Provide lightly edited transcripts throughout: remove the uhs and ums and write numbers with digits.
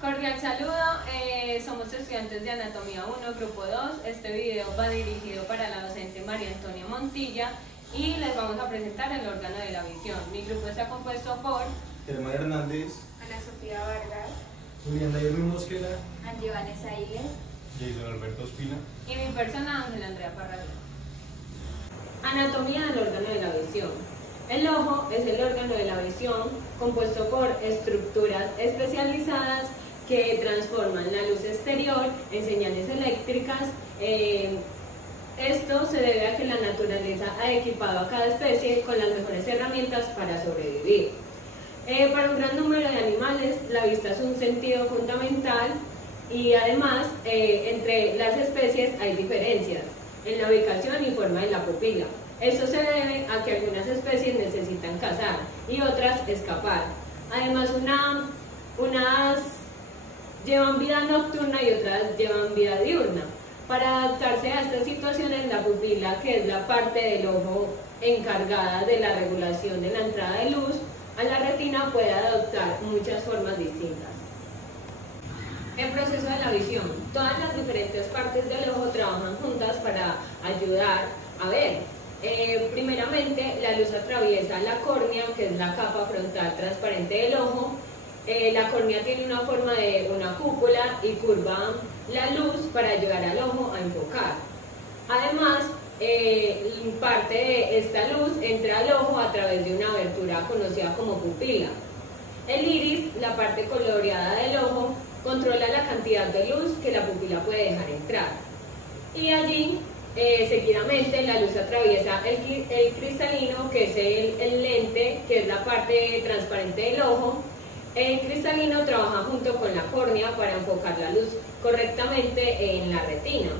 Cordial saludo, somos estudiantes de Anatomía 1, Grupo 2. Este video va dirigido para la docente María Antonia Montilla y les vamos a presentar el órgano de la visión. Mi grupo está compuesto por Germán Hernández, Ana Sofía Vargas, Julián David Mosquera, Angie Vanessa Iles, Jason Alberto Espina y mi persona Ángela Andrea Parravera. Anatomía del órgano de la visión. El ojo es el órgano de la visión compuesto por estructuras especializadas que transforman la luz exterior en señales eléctricas. Esto se debe a que la naturaleza ha equipado a cada especie con las mejores herramientas para sobrevivir. Para un gran número de animales, la vista es un sentido fundamental y además entre las especies hay diferencias en la ubicación y forma de la pupila. Esto se debe a que algunas especies necesitan cazar y otras escapar. Además, unas llevan vida nocturna y otras llevan vida diurna. Para adaptarse a estas situaciones, la pupila, que es la parte del ojo encargada de la regulación de la entrada de luz a la retina, puede adoptar muchas formas distintas. El proceso de la visión. Todas las diferentes partes del ojo trabajan juntas para ayudar a ver. Primeramente, la luz atraviesa la córnea, que es la capa frontal transparente del ojo. La córnea tiene una forma de una cúpula y curva la luz para ayudar al ojo a enfocar. Además, parte de esta luz entra al ojo a través de una abertura conocida como pupila. El iris, la parte coloreada del ojo, controla la cantidad de luz que la pupila puede dejar entrar. Y allí, seguidamente, la luz atraviesa el cristalino, que es el lente, que es la parte transparente del ojo. El cristalino trabaja junto con la córnea para enfocar la luz correctamente en la retina.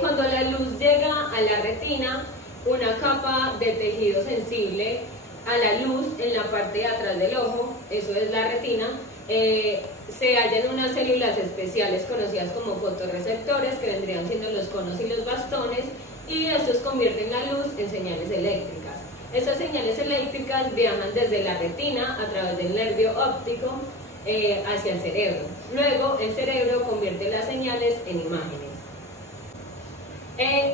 Cuando la luz llega a la retina, una capa de tejido sensible a la luz en la parte de atrás del ojo, eso es la retina, se hallan unas células especiales conocidas como fotorreceptores, que vendrían siendo los conos y los bastones, y estos convierten la luz en señales eléctricas. Estas señales eléctricas viajan desde la retina a través del nervio óptico hacia el cerebro. Luego el cerebro convierte las señales en imágenes.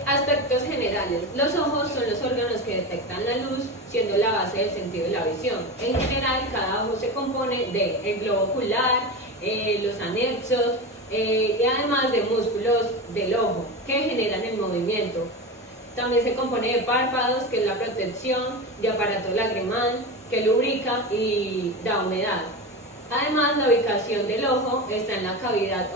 Aspectos generales. Los ojos son los órganos que detectan la luz, siendo la base del sentido de la visión. En general, cada ojo se compone del globo ocular, los anexos y además de músculos del ojo que generan el movimiento. También se compone de párpados, que es la protección, de aparato lagrimal, que lubrica y da humedad. Además, la ubicación del ojo está en la cavidad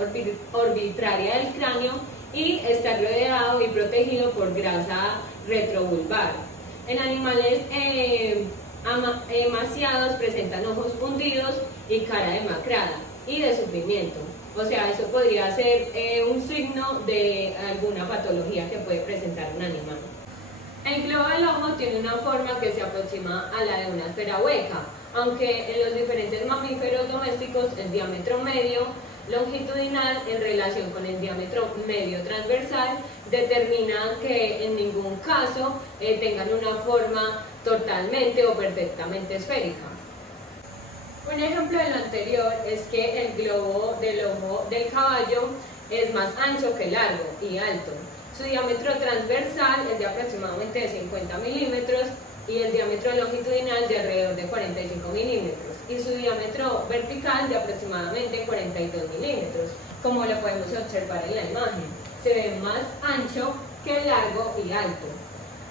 orbitaria del cráneo y está rodeado y protegido por grasa retrovulvar. En animales emaciados presentan ojos hundidos y cara demacrada y de sufrimiento. O sea, eso podría ser un signo de alguna patología que puede presentar un animal. El globo del ojo tiene una forma que se aproxima a la de una esfera hueca, aunque en los diferentes mamíferos domésticos el diámetro medio longitudinal en relación con el diámetro medio transversal determina que en ningún caso tengan una forma totalmente o perfectamente esférica. Un ejemplo de lo anterior es que el globo del ojo del caballo es más ancho que largo y alto. Su diámetro transversal es de aproximadamente 50 milímetros y el diámetro longitudinal de alrededor de 45 milímetros y su diámetro vertical de aproximadamente 42 milímetros, como lo podemos observar en la imagen. Se ve más ancho que largo y alto.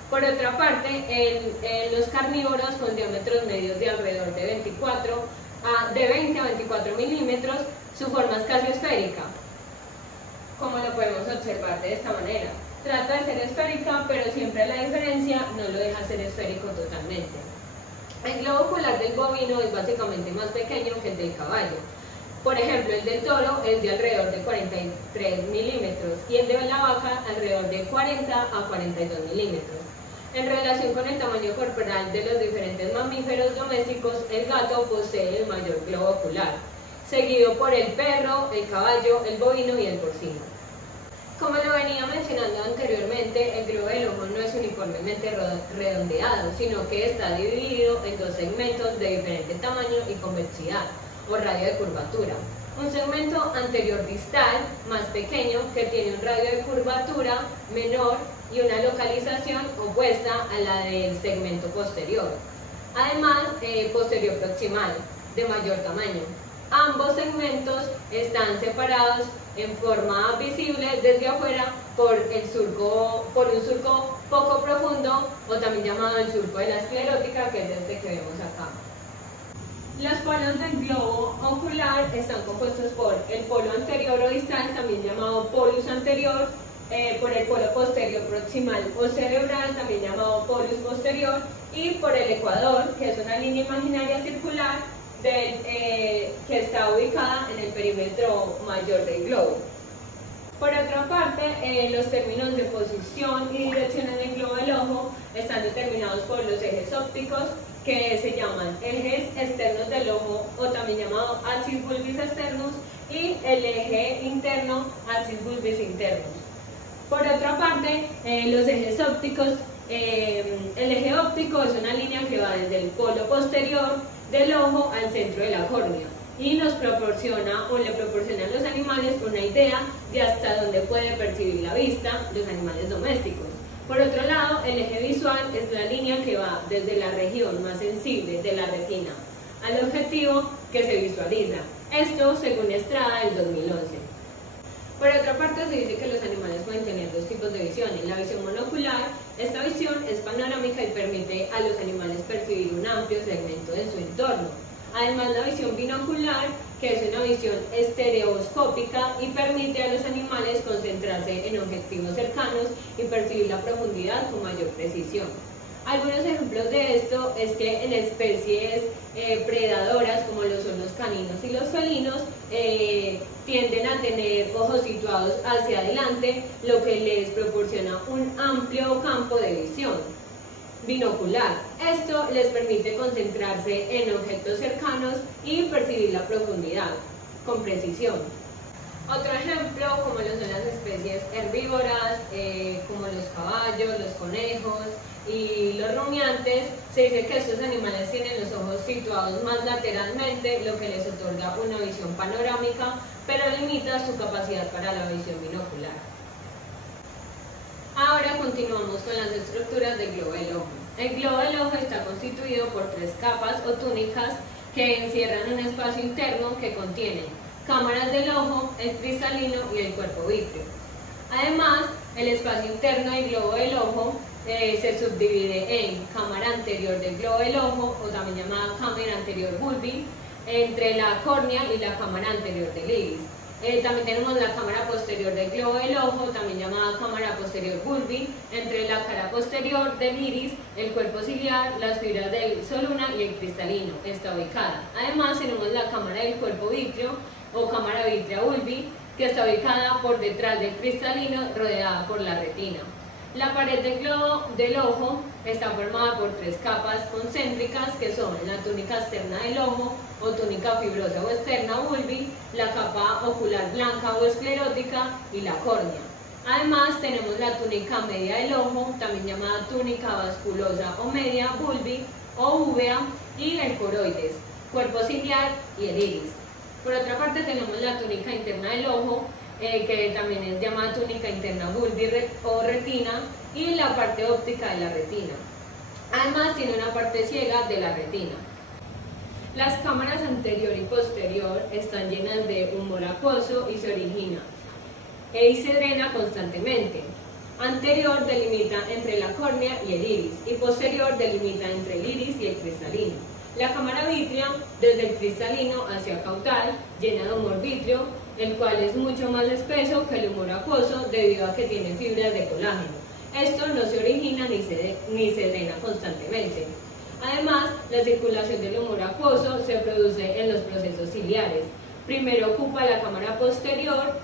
Por otra parte, en los carnívoros con diámetros medios de alrededor de 20 a 24 milímetros, su forma es casi esférica, como lo podemos observar de esta manera. Trata de ser esférica, pero siempre la diferencia no lo deja ser esférico totalmente. El globo ocular del bovino es básicamente más pequeño que el del caballo. Por ejemplo, el del toro es de alrededor de 43 milímetros y el de la vaca alrededor de 40 a 42 milímetros. En relación con el tamaño corporal de los diferentes mamíferos domésticos, el gato posee el mayor globo ocular, seguido por el perro, el caballo, el bovino y el porcino. Como lo venía mencionando anteriormente, el globo del ojo no es uniformemente redondeado, sino que está dividido en dos segmentos de diferente tamaño y convexidad. o radio de curvatura. Un segmento anterior distal más pequeño que tiene un radio de curvatura menor y una localización opuesta a la del segmento posterior. Además, posterior proximal de mayor tamaño. Ambos segmentos están separados en forma visible desde afuera por un surco poco profundo, o también llamado el surco de la esclerótica, que es este que vemos acá. Los polos del globo ocular están compuestos por el polo anterior o distal, también llamado polus anterior, por el polo posterior proximal o cerebral, también llamado polus posterior, y por el ecuador, que es una línea imaginaria circular que está ubicada en el perímetro mayor del globo. Por otra parte, los términos de posición y dirección en el globo del ojo están determinados por los ejes ópticos, que se llaman ejes externos del ojo, o también llamado axis bulbis externus, y el eje interno, axis bulbis internus. Por otra parte, los ejes ópticos, el eje óptico es una línea que va desde el polo posterior del ojo al centro de la córnea y nos proporciona o le proporciona a los animales una idea de hasta dónde puede percibir la vista los animales domésticos. Por otro lado, el eje visual es la línea que va desde la región más sensible de la retina al objetivo que se visualiza. Esto según Estrada del 2011. Por otra parte, se dice que los animales pueden tener dos tipos de visiones. La visión monocular, esta visión es panorámica y permite a los animales percibir un amplio segmento de su entorno. Además, la visión binocular, que es una visión estereoscópica y permite a los animales concentrarse en objetivos cercanos y percibir la profundidad con mayor precisión. Algunos ejemplos de esto es que en especies predadoras como lo son los caninos y los felinos tienden a tener ojos situados hacia adelante, lo que les proporciona un amplio campo de visión binocular. Esto les permite concentrarse en objetos cercanos y percibir la profundidad con precisión. Otro ejemplo, como lo son las especies herbívoras, como los caballos, los conejos y los rumiantes, se dice que estos animales tienen los ojos situados más lateralmente, lo que les otorga una visión panorámica, pero limita su capacidad para la visión binocular. Ahora continuamos con las estructuras del globo del ojo. El globo del ojo está constituido por tres capas o túnicas que encierran un espacio interno que contiene cámaras del ojo, el cristalino y el cuerpo vítreo. Además, el espacio interno del globo del ojo se subdivide en cámara anterior del globo del ojo, o también llamada cámara anterior bulbi, entre la córnea y la cámara anterior del iris. También tenemos la cámara posterior del globo del ojo, también llamada cámara posterior bulbi, entre la cara posterior del iris, el cuerpo ciliar, las fibras del soluna y el cristalino está ubicada. Además tenemos la cámara del cuerpo vítreo o cámara vitrea bulbi, que está ubicada por detrás del cristalino, rodeada por la retina. La pared del globo del ojo está formada por tres capas concéntricas, que son la túnica externa del ojo o túnica fibrosa o externa bulbi, la capa ocular blanca o esclerótica y la córnea. Además tenemos la túnica media del ojo, también llamada túnica vasculosa o media bulbi o úvea, y el coroides, cuerpo ciliar y el iris. Por otra parte tenemos la túnica interna del ojo, que también es llamada túnica interna bulbi o retina, y la parte óptica de la retina. Además tiene una parte ciega de la retina. Las cámaras anterior y posterior están llenas de humor acuoso y se origina y se drena constantemente. Anterior delimita entre la córnea y el iris, y posterior delimita entre el iris y el cristalino. La cámara vítrea, desde el cristalino hacia caudal, llena de humor vítreo, el cual es mucho más espeso que el humor acuoso debido a que tiene fibras de colágeno. Esto no se origina ni se drena constantemente. Además, la circulación del humor acuoso se produce en los procesos ciliares. Primero ocupa la cámara posterior.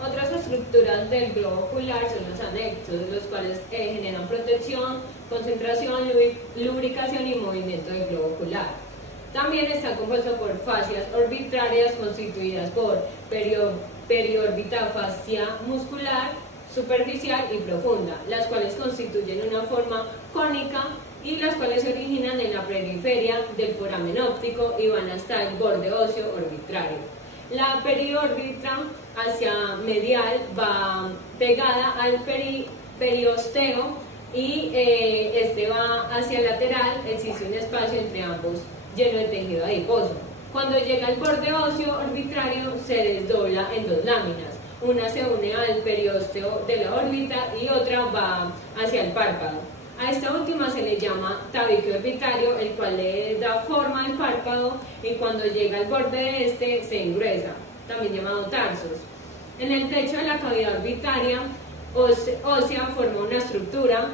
Otras estructuras del globo ocular son los anexos, los cuales generan protección, concentración, lubricación y movimiento del globo ocular. También está compuesto por fascias orbitarias constituidas por periorbitafascia muscular, superficial y profunda, las cuales constituyen una forma cónica y las cuales se originan en la periferia del foramen óptico y van hasta el borde óseo arbitrario. La periórbita hacia medial va pegada al periosteo y este va hacia lateral, existe un espacio entre ambos lleno de tejido adiposo. Cuando llega al borde óseo arbitrario se desdobla en dos láminas, una se une al periósteo de la órbita y otra va hacia el párpado. A esta última se le llama tabique orbitario, el cual le da forma al párpado y cuando llega al borde de este se engruesa, también llamado tarsos. En el techo de la cavidad orbitaria ósea forma una estructura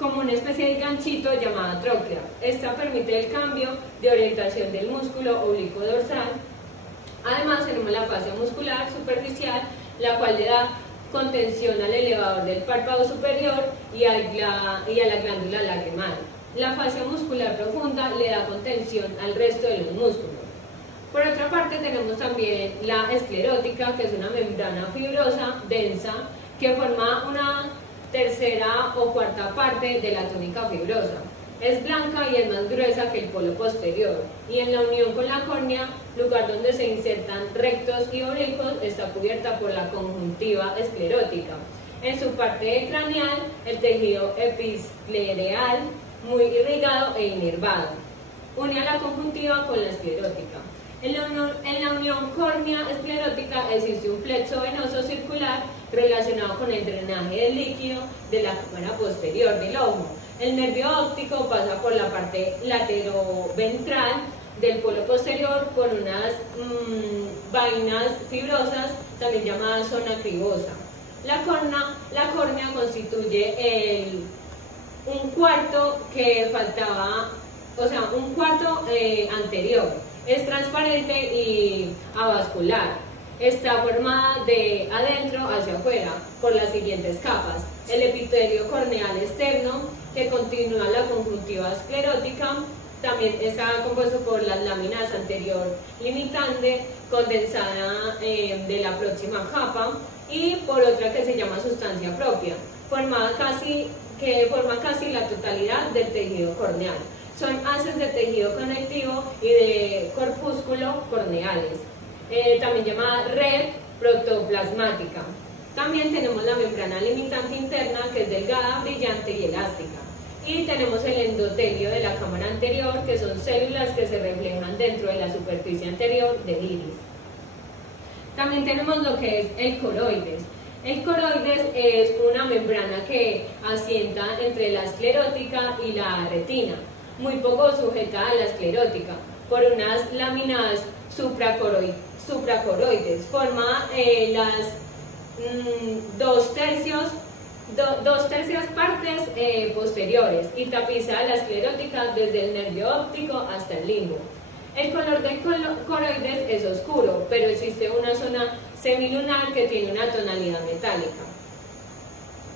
como una especie de ganchito llamada tróclea. Esta permite el cambio de orientación del músculo oblicuo dorsal. Además tenemos la fascia muscular superficial, la cual le da contención al elevador del párpado superior y a la glándula lagrimal. La fascia muscular profunda le da contención al resto de los músculos. Por otra parte tenemos también la esclerótica, que es una membrana fibrosa, densa, que forma una tercera o cuarta parte de la túnica fibrosa. Es blanca y es más gruesa que el polo posterior, y en la unión con la córnea, lugar donde se insertan rectos y oblicuos, está cubierta por la conjuntiva esclerótica. En su parte craneal, el tejido episclereal, muy irrigado e inervado, une a la conjuntiva con la esclerótica. En la unión córnea-esclerótica existe un plexo venoso circular relacionado con el drenaje del líquido de la cámara posterior del ojo. El nervio óptico pasa por la parte lateroventral del polo posterior por unas vainas fibrosas, también llamadas zona cribosa. La córnea constituye un cuarto que faltaba, o sea, un cuarto anterior. Es transparente y avascular. Está formada de adentro hacia afuera por las siguientes capas: el epitelio corneal externo, que continúa la conjuntiva esclerótica, también está compuesto por las láminas anterior limitante, condensada de la próxima capa, y por otra que se llama sustancia propia, que forma casi la totalidad del tejido corneal. Son haces de tejido conectivo y de corpúsculo corneales, también llamada red protoplasmática. También tenemos la membrana limitante interna, que es delgada, brillante y elástica. Y tenemos el endotelio de la cámara anterior, que son células que se reflejan dentro de la superficie anterior del iris. También tenemos lo que es el coroides. El coroides es una membrana que asienta entre la esclerótica y la retina, muy poco sujeta a la esclerótica, por unas láminas supracoroides. Forma las dos tercias partes posteriores y tapiza la esclerótica desde el nervio óptico hasta el limbo. El color del coroides es oscuro, pero existe una zona semilunar que tiene una tonalidad metálica.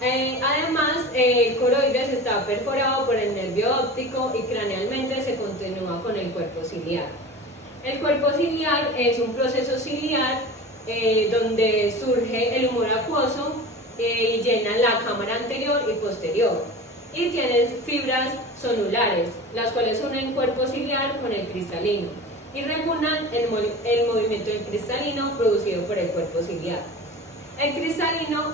Además, el coroides está perforado por el nervio óptico y cranealmente se continúa con el cuerpo ciliar. El cuerpo ciliar es un proceso ciliar donde surge el humor acuoso y llena la cámara anterior y posterior, y tiene fibras zonulares, las cuales unen cuerpo ciliar con el cristalino y regulan el movimiento del cristalino producido por el cuerpo ciliar. El cristalino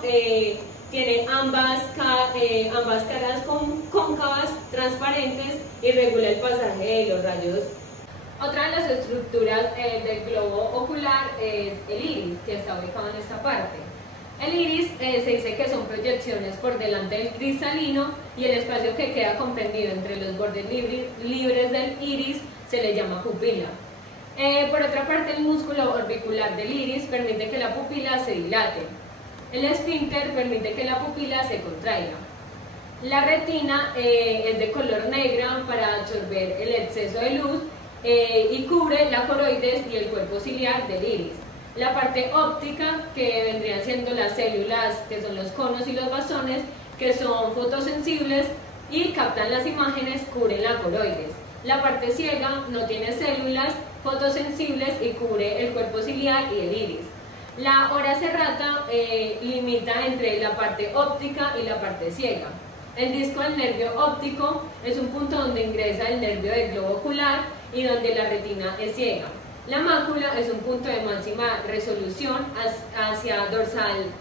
tiene ambas caras cóncavas, transparentes, y regula el pasaje de los rayos. Otra de las estructuras del globo ocular es el iris, que está ubicado en esta parte. El iris se dice que son proyecciones por delante del cristalino, y el espacio que queda comprendido entre los bordes libres del iris se le llama pupila. Por otra parte, el músculo orbicular del iris permite que la pupila se dilate. El esfínter permite que la pupila se contraiga. La retina es de color negra para absorber el exceso de luz y cubre la coroides y el cuerpo ciliar del iris. La parte óptica, que vendrían siendo las células, que son los conos y los bastones, que son fotosensibles y captan las imágenes, cubren la coroides. La parte ciega no tiene células fotosensibles y cubre el cuerpo ciliar y el iris. La hora serrata limita entre la parte óptica y la parte ciega. El disco del nervio óptico es un punto donde ingresa el nervio del globo ocular y donde la retina es ciega. La mácula es un punto de máxima resolución hacia dorsal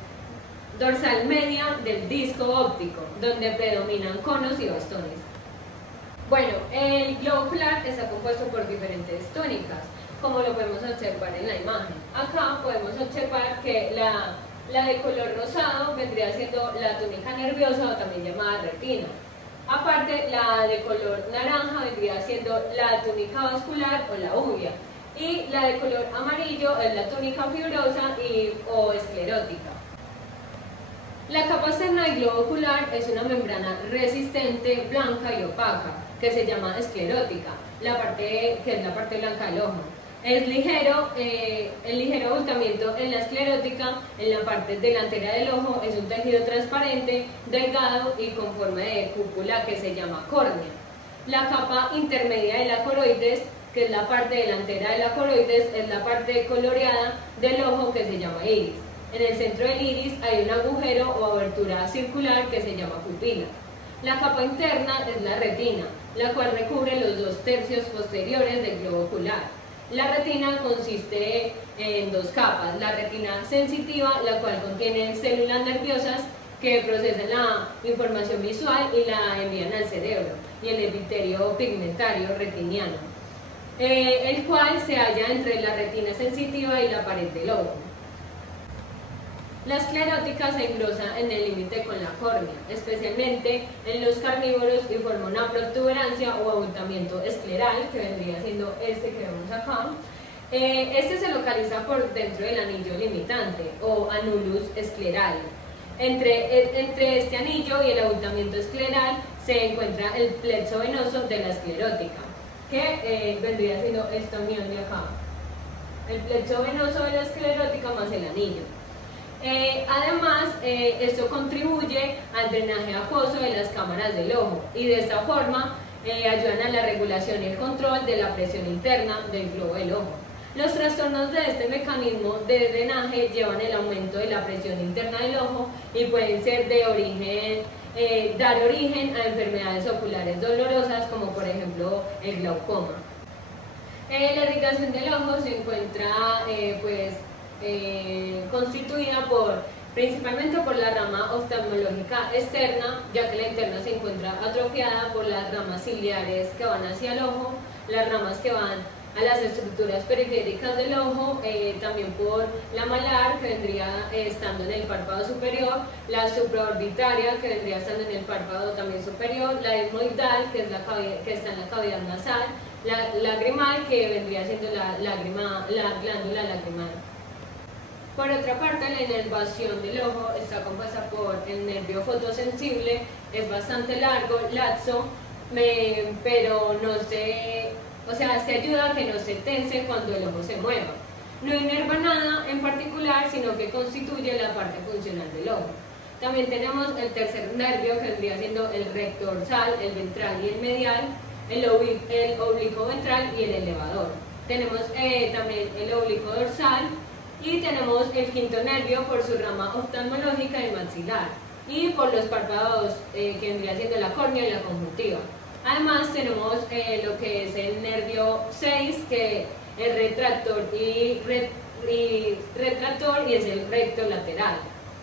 media del disco óptico, donde predominan conos y bastones. Bueno, el globo ocular está compuesto por diferentes túnicas, como lo podemos observar en la imagen. Acá podemos observar que la de color rosado vendría siendo la túnica nerviosa o también llamada retina. Aparte, la de color naranja vendría siendo la túnica vascular o la uvea. Y la de color amarillo es la túnica fibrosa o esclerótica. La capa externa del globo ocular es una membrana resistente, blanca y opaca, que se llama esclerótica, que es la parte blanca del ojo. El ligero abultamiento en la esclerótica, en la parte delantera del ojo, es un tejido transparente, delgado y con forma de cúpula que se llama córnea. La capa intermedia de la coroides, que es la parte delantera de la coroides, es la parte coloreada del ojo que se llama iris. En el centro del iris hay un agujero o abertura circular que se llama pupila. La capa interna es la retina, la cual recubre los 2/3 posteriores del globo ocular. La retina consiste en dos capas: la retina sensitiva, la cual contiene células nerviosas que procesan la información visual y la envían al cerebro, y el epitelio pigmentario retiniano, el cual se halla entre la retina sensitiva y la pared del ojo. La esclerótica se engrosa en el límite con la córnea, especialmente en los carnívoros, y forma una protuberancia o abultamiento escleral, que vendría siendo este que vemos acá. Este se localiza por dentro del anillo limitante o annulus escleral. Entre este anillo y el abultamiento escleral se encuentra el plexo venoso de la esclerótica, que vendría siendo esta unión de acá. El plexo venoso de la esclerótica más el anillo. Además, esto contribuye al drenaje acuoso de las cámaras del ojo y de esta forma ayudan a la regulación y el control de la presión interna del globo del ojo. Los trastornos de este mecanismo de drenaje llevan el aumento de la presión interna del ojo y pueden ser dar origen a enfermedades oculares dolorosas, como por ejemplo el glaucoma. La irrigación del ojo se encuentra constituida principalmente por la rama oftalmológica externa, ya que la interna se encuentra atrofiada por las ramas ciliares que van hacia el ojo, las ramas que van a las estructuras periféricas del ojo, también por la malar, que vendría estando en el párpado superior, la supraorbitaria, que vendría estando en el párpado también superior, la etmoidal, que está en la cavidad nasal, la lagrimal, que vendría siendo la glándula lagrimal. Por otra parte, la inervación del ojo está compuesta por el nervio fotosensible, es bastante largo, laxo, pero se ayuda a que no se tense cuando el ojo se mueva. No inerva nada en particular, sino que constituye la parte funcional del ojo. También tenemos el tercer nervio, que vendría siendo el recto dorsal, el ventral y el medial, el oblicuo ventral y el elevador. Tenemos también el oblicuo dorsal, y tenemos el quinto nervio por su rama oftalmológica y maxilar, y por los párpados que vendría siendo la córnea y la conjuntiva. Además tenemos lo que es el nervio 6, que es retractor y es el recto lateral.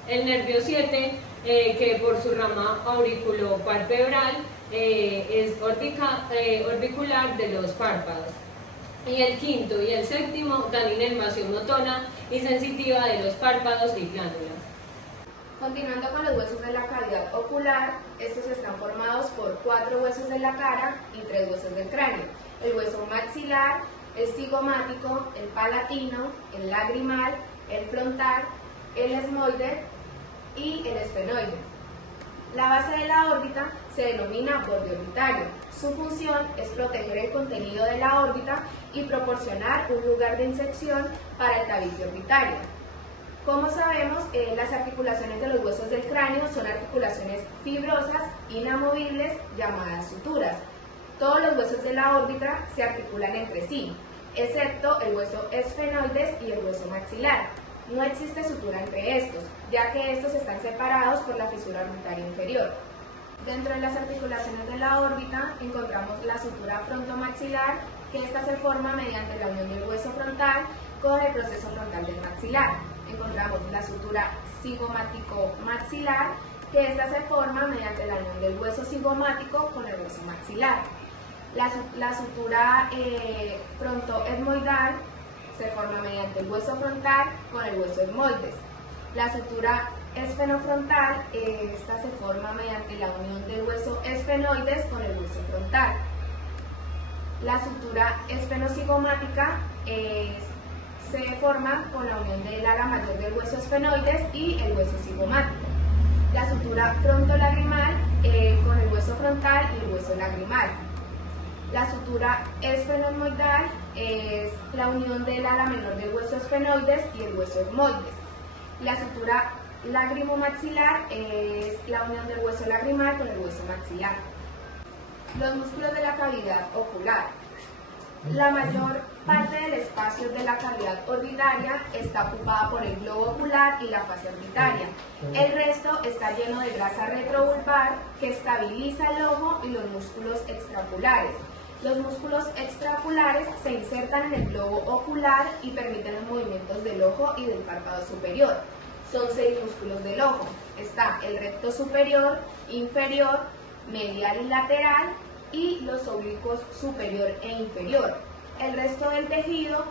El nervio 7, que por su rama auriculopalpebral es orbicular de los párpados. Y el quinto y el séptimo dan inervación motora y sensitiva de los párpados y glándulas. Continuando con los huesos de la cavidad ocular, estos están formados por 4 huesos de la cara y 3 huesos del cráneo: el hueso maxilar, el cigomático, el palatino, el lagrimal, el frontal, el esmoide y el esfenoide. La base de la órbita se denomina borde orbitario. Su función es proteger el contenido de la órbita y proporcionar un lugar de inserción para el tabique orbitario. Como sabemos, las articulaciones de los huesos del cráneo son articulaciones fibrosas, inamovibles, llamadas suturas. Todos los huesos de la órbita se articulan entre sí, excepto el hueso esfenoides y el hueso maxilar. No existe sutura entre estos, ya que estos están separados por la fisura orbitaria inferior. Dentro de las articulaciones de la órbita encontramos la sutura frontomaxilar, que esta se forma mediante la unión del hueso frontal con el proceso frontal del maxilar. Encontramos la sutura cigomático-maxilar, que esta se forma mediante la unión del hueso cigomático con el hueso maxilar. La sutura frontoetmoidal se forma mediante el hueso frontal con el hueso etmoides. La sutura esfenofrontal, esta se forma mediante la unión del hueso esfenoides con el hueso frontal. La sutura esfenocigomática se forma con la unión del ala mayor del hueso esfenoides y el hueso cigomático. La sutura frontolagrimal con el hueso frontal y el hueso lagrimal. La sutura esfenoetmoidal es la unión del ala menor del hueso esfenoides y el hueso etmoides. La sutura lagrimomaxilar es la unión del hueso lagrimal con el hueso maxilar. Los músculos de la cavidad ocular. La mayor parte del espacio de la cavidad orbitaria está ocupada por el globo ocular y la fascia orbitaria. El resto está lleno de grasa retrovulvar que estabiliza el ojo y los músculos extraoculares. Los músculos extraoculares se insertan en el globo ocular y permiten los movimientos del ojo y del párpado superior. Son 6 músculos del ojo. Está el recto superior, inferior, medial y lateral, y los oblicuos superior e inferior. El resto del tejido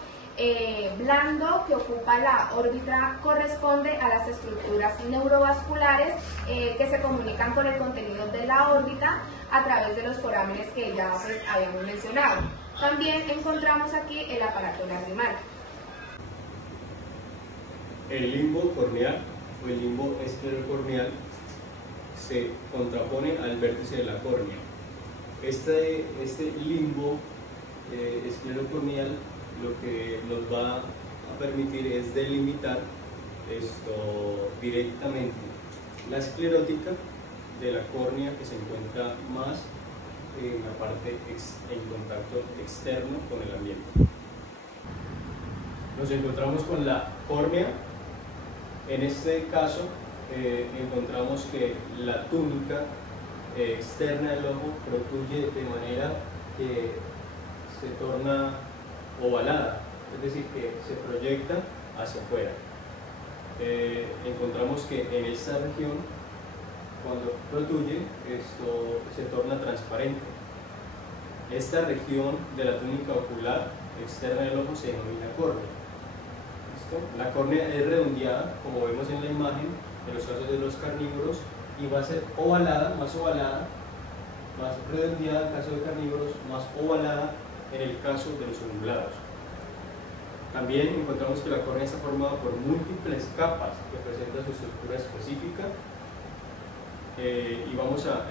blando que ocupa la órbita corresponde a las estructuras neurovasculares que se comunican con el contenido de la órbita a través de los forámenes que ya habíamos mencionado. También encontramos aquí el aparato lagrimal. El limbo corneal o el limbo esclerocorneal se contrapone al vértice de la córnea. Este limbo esclerocorneal lo que nos va a permitir es delimitar esto directamente la esclerótica de la córnea, que se encuentra más en la parte en contacto externo con el ambiente. Nos encontramos con la córnea. En este caso encontramos que la túnica externa del ojo protruye de manera que se torna ovalada, es decir, que se proyecta hacia afuera. Encontramos que en esta región, cuando protruye, esto se torna transparente. Esta región de la túnica ocular externa del ojo se denomina córnea. ¿Listo? La córnea es redondeada, como vemos en la imagen, en los casos de los carnívoros, y va a ser ovalada, más redondeada en el caso de carnívoros, más ovalada en el caso de los ungulados. También encontramos que la córnea está formada por múltiples capas que presentan su estructura específica, y vamos a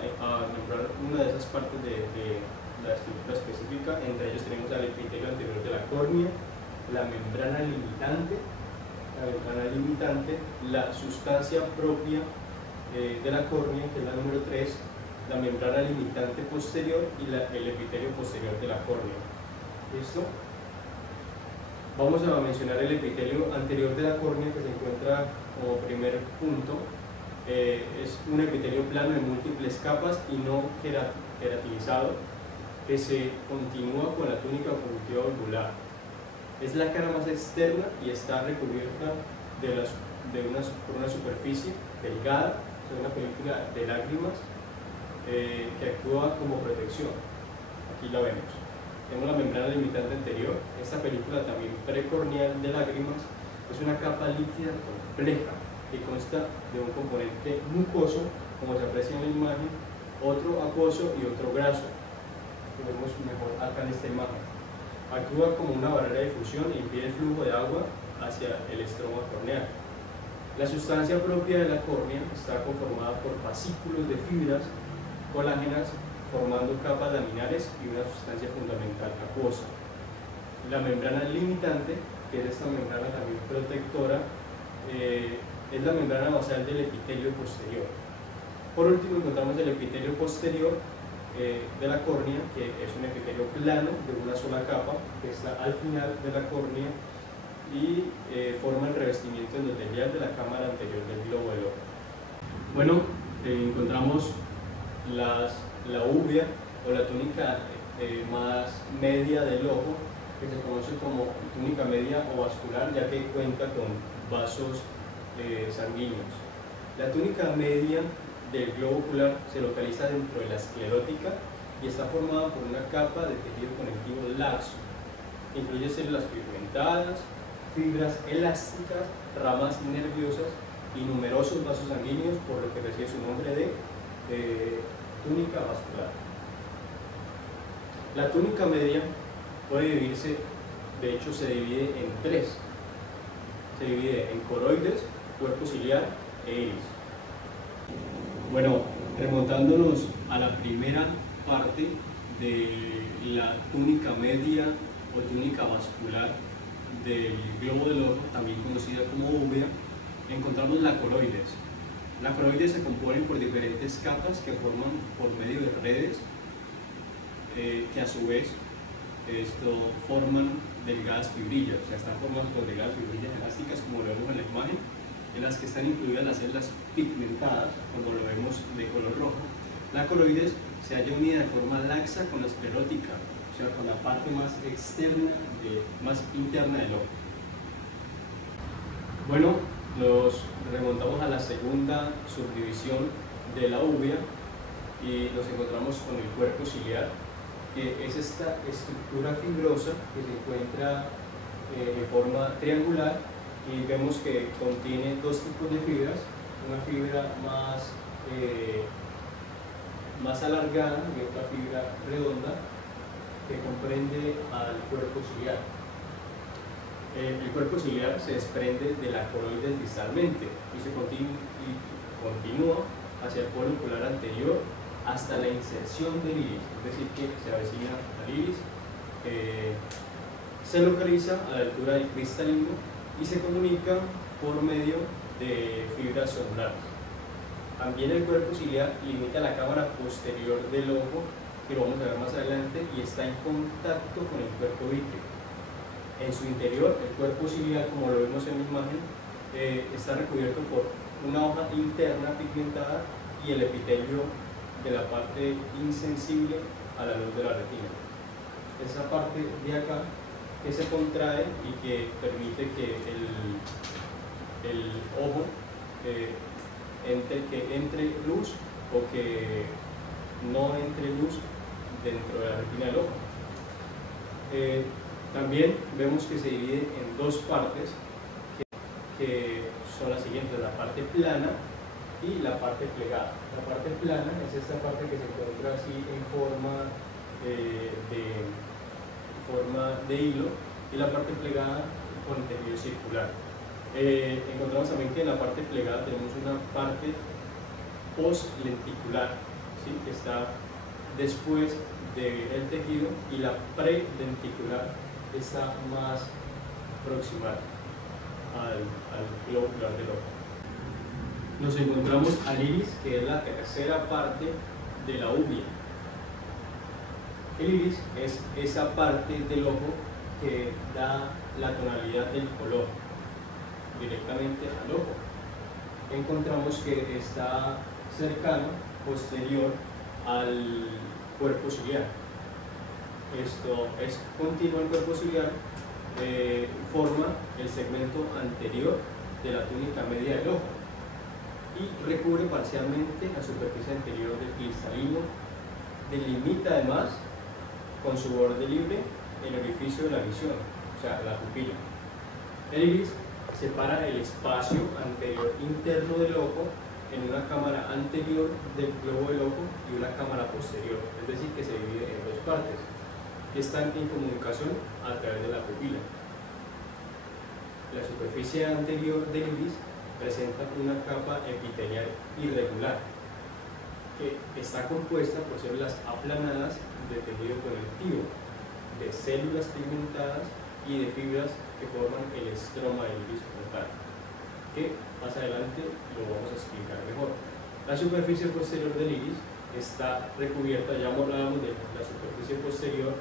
nombrar una de esas partes de la estructura específica. Entre ellos tenemos el epitelio anterior de la córnea, la membrana limitante, la sustancia propia de la córnea, que es la número 3, la membrana limitante posterior y el epitelio posterior de la córnea. ¿Listo? Vamos a mencionar el epitelio anterior de la córnea, que se encuentra como primer punto. Es un epitelio plano de múltiples capas y no queratinizado, que se continúa con la túnica conjuntiva valvular. Es la cara más externa y está recubierta por una superficie delgada, una película de lágrimas que actúa como protección. Aquí la vemos. Tenemos la membrana limitante anterior. Esta película también precorneal de lágrimas es una capa líquida compleja que consta de un componente mucoso, como se aprecia en la imagen, otro acuoso y otro graso. Lo vemos mejor acá en esta imagen. Actúa como una barrera de difusión e impide el flujo de agua hacia el estroma corneal. La sustancia propia de la córnea está conformada por fascículos de fibras colágenas formando capas laminares y una sustancia fundamental acuosa. La membrana limitante, que es esta membrana también protectora, es la membrana basal del epitelio posterior. Por último encontramos el epitelio posterior de la córnea, que es un epitelio plano de una sola capa que está al final de la córnea y forma el revestimiento endotelial de la cámara anterior del globo del ojo. Bueno, encontramos la úvea o la túnica más media del ojo, que se conoce como túnica media o vascular, ya que cuenta con vasos sanguíneos. La túnica media del globo ocular se localiza dentro de la esclerótica y está formada por una capa de tejido conectivo laxo. Incluye células pigmentadas, fibras elásticas, ramas nerviosas y numerosos vasos sanguíneos, por lo que recibe su nombre de túnica vascular. La túnica media puede dividirse, de hecho se divide en tres. Se divide en coroides, cuerpo ciliar e iris. Bueno, remontándonos a la primera parte de la túnica media o túnica vascular del globo del ojo, también conocida como úvea, encontramos la coroides. La coroides se componen por diferentes capas que forman por medio de redes que a su vez forman delgadas fibrillas, o sea, están formadas por delgadas fibrillas elásticas, como lo vemos en la imagen, en las que están incluidas las células pigmentadas, como lo vemos de color rojo. La coroides se halla unida de forma laxa con la esclerótica, o sea, con la parte más externa, más interna del ojo. Bueno, nos remontamos a la segunda subdivisión de la úvea y nos encontramos con el cuerpo ciliar, que es esta estructura fibrosa que se encuentra de forma triangular, y vemos que contiene dos tipos de fibras, una fibra más alargada y otra fibra redonda que comprende al cuerpo ciliar. El cuerpo ciliar se desprende de la coroides distalmente y se continúa hacia el polo ocular anterior hasta la inserción del iris, es decir, que se avecina al iris, se localiza a la altura del cristalino y se comunica por medio de fibras celulares. También el cuerpo ciliar limita la cámara posterior del ojo, que lo vamos a ver más adelante, y está en contacto con el cuerpo vítreo. En su interior, el cuerpo ciliar, como lo vemos en la imagen, está recubierto por una hoja interna pigmentada y el epitelio de la parte insensible a la luz de la retina. Esa parte de acá que se contrae y que permite que el ojo entre luz o que no entre luz dentro de la retina del ojo. También vemos que se divide en dos partes que son las siguientes: la parte plana y la parte plegada. La parte plana es esta parte que se encuentra así en forma de hilo, y la parte plegada con el tejido circular. Encontramos también que en la parte plegada tenemos una parte post-lenticular, ¿sí?, que está después del tejido, y la pre-lenticular está más proximal al globo ocular del ojo. Nos encontramos al iris, que es la tercera parte de la úvea. El iris es esa parte del ojo que da la tonalidad del color directamente al ojo. Encontramos que está cercano, posterior al cuerpo ciliar. Esto es continuo el cuerpo ciliar, forma el segmento anterior de la túnica media del ojo y recubre parcialmente la superficie anterior del cristalino. Delimita además con su borde libre el orificio de la visión, o sea, la pupila. El iris separa el espacio anterior interno del ojo en una cámara anterior del globo del ojo y una cámara posterior, es decir, que se divide en dos partes que están en comunicación a través de la pupila. La superficie anterior del iris presenta una capa epitelial irregular que está compuesta por células aplanadas de tejido conectivo, de células pigmentadas y de fibras que forman el estroma del iris frontal, que más adelante lo vamos a explicar mejor. La superficie posterior del iris está recubierta, ya hablábamos de la superficie posterior,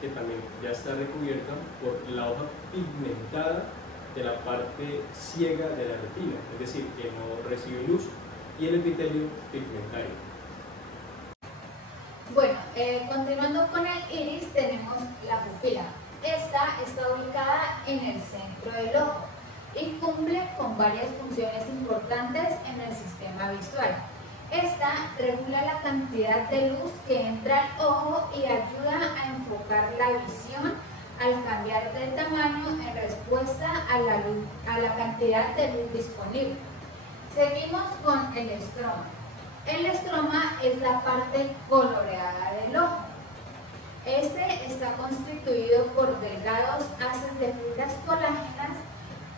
que también ya está recubierta por la hoja pigmentada de la parte ciega de la retina, es decir, que no recibe luz, y el epitelio pigmentario. Bueno, continuando con el iris, tenemos la pupila. Esta está ubicada en el centro del ojo y cumple con varias funciones importantes en el sistema visual. Esta regula la cantidad de luz que entra al ojo y ayuda a enfocar la visión al cambiar de tamaño en respuesta a la cantidad de luz disponible. Seguimos con el estroma. El estroma es la parte coloreada del ojo. Este está constituido por delgados haces de fibras colágenas,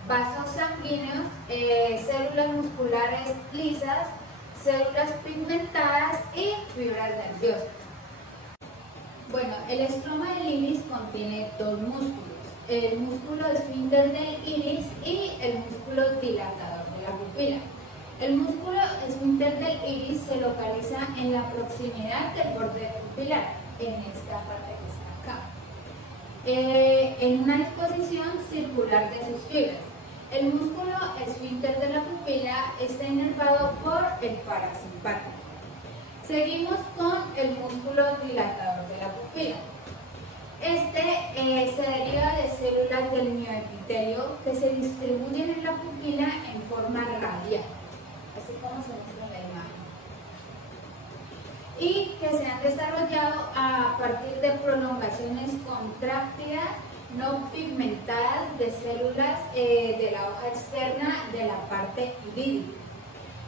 vasos sanguíneos, células musculares lisas, células pigmentadas y fibras nerviosas. Bueno, el estroma del iris contiene dos músculos, el músculo esfínter del iris y el músculo dilatador de la pupila. El músculo esfínter del iris se localiza en la proximidad del borde pupilar, en esta parte que está acá, en una disposición circular de sus fibras. El músculo esfínter de la pupila está inervado por el parasimpático. Seguimos con el músculo dilatador de la pupila. Este se deriva de células del mioepitelio que se distribuyen en la pupila en forma radial, así como se muestra en la imagen, y que se han desarrollado a partir de prolongaciones contráctilas no pigmentadas de células de la hoja externa de la parte irídica.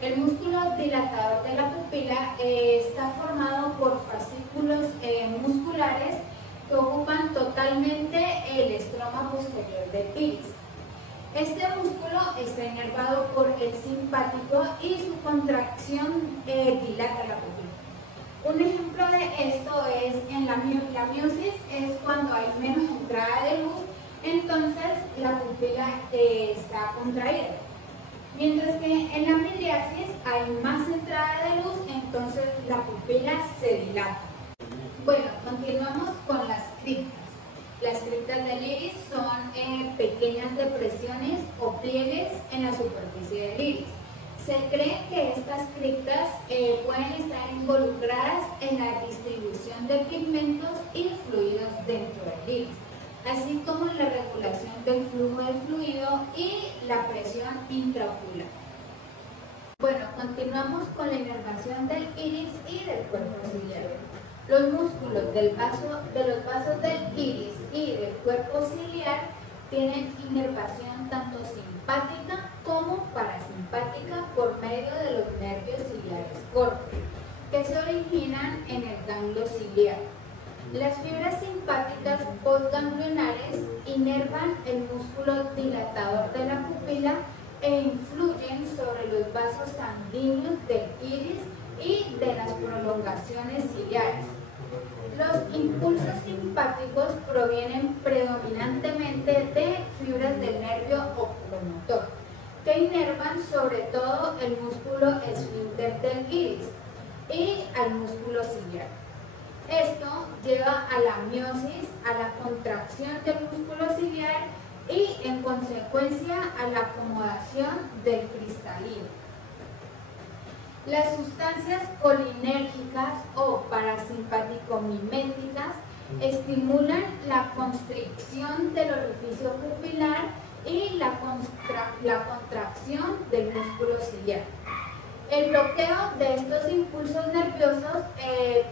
El músculo dilatador de la pupila está formado por fascículos musculares que ocupan totalmente el estroma posterior del iris. Este músculo está inervado por el simpático y su contracción dilata la pupila. Un ejemplo de esto es en la miosis, es cuando hay menos entrada de luz, entonces la pupila está contraída. Mientras que en la midriasis hay más entrada de luz, entonces la pupila se dilata. Bueno, continuamos con las criptas. Las criptas del iris son pequeñas depresiones o pliegues en la superficie del iris. Se cree que estas criptas pueden estar involucradas en la distribución de pigmentos y fluidos dentro del iris, así como en la regulación del flujo de fluido y la presión intraocular. Bueno, continuamos con la inervación del iris y del cuerpo ciliar. Los músculos de los vasos del iris y del cuerpo ciliar tienen inervación tanto simpática como parasimpática por medio de los nervios ciliares cortos, que se originan en el ganglio ciliar. Las fibras simpáticas postganglionares inervan el músculo dilatador de la pupila e influyen sobre los vasos sanguíneos del iris y de las prolongaciones ciliares. Los impulsos simpáticos provienen predominantemente de fibras del nervio oculomotor, que inervan sobre todo el músculo esfínter del iris y al músculo ciliar. Esto lleva a la miosis, a la contracción del músculo ciliar y, en consecuencia, a la acomodación del cristalino. Las sustancias colinérgicas o parasimpático-miméticas estimulan la constricción del orificio pupilar y la contracción del músculo ciliar. El bloqueo de estos impulsos nerviosos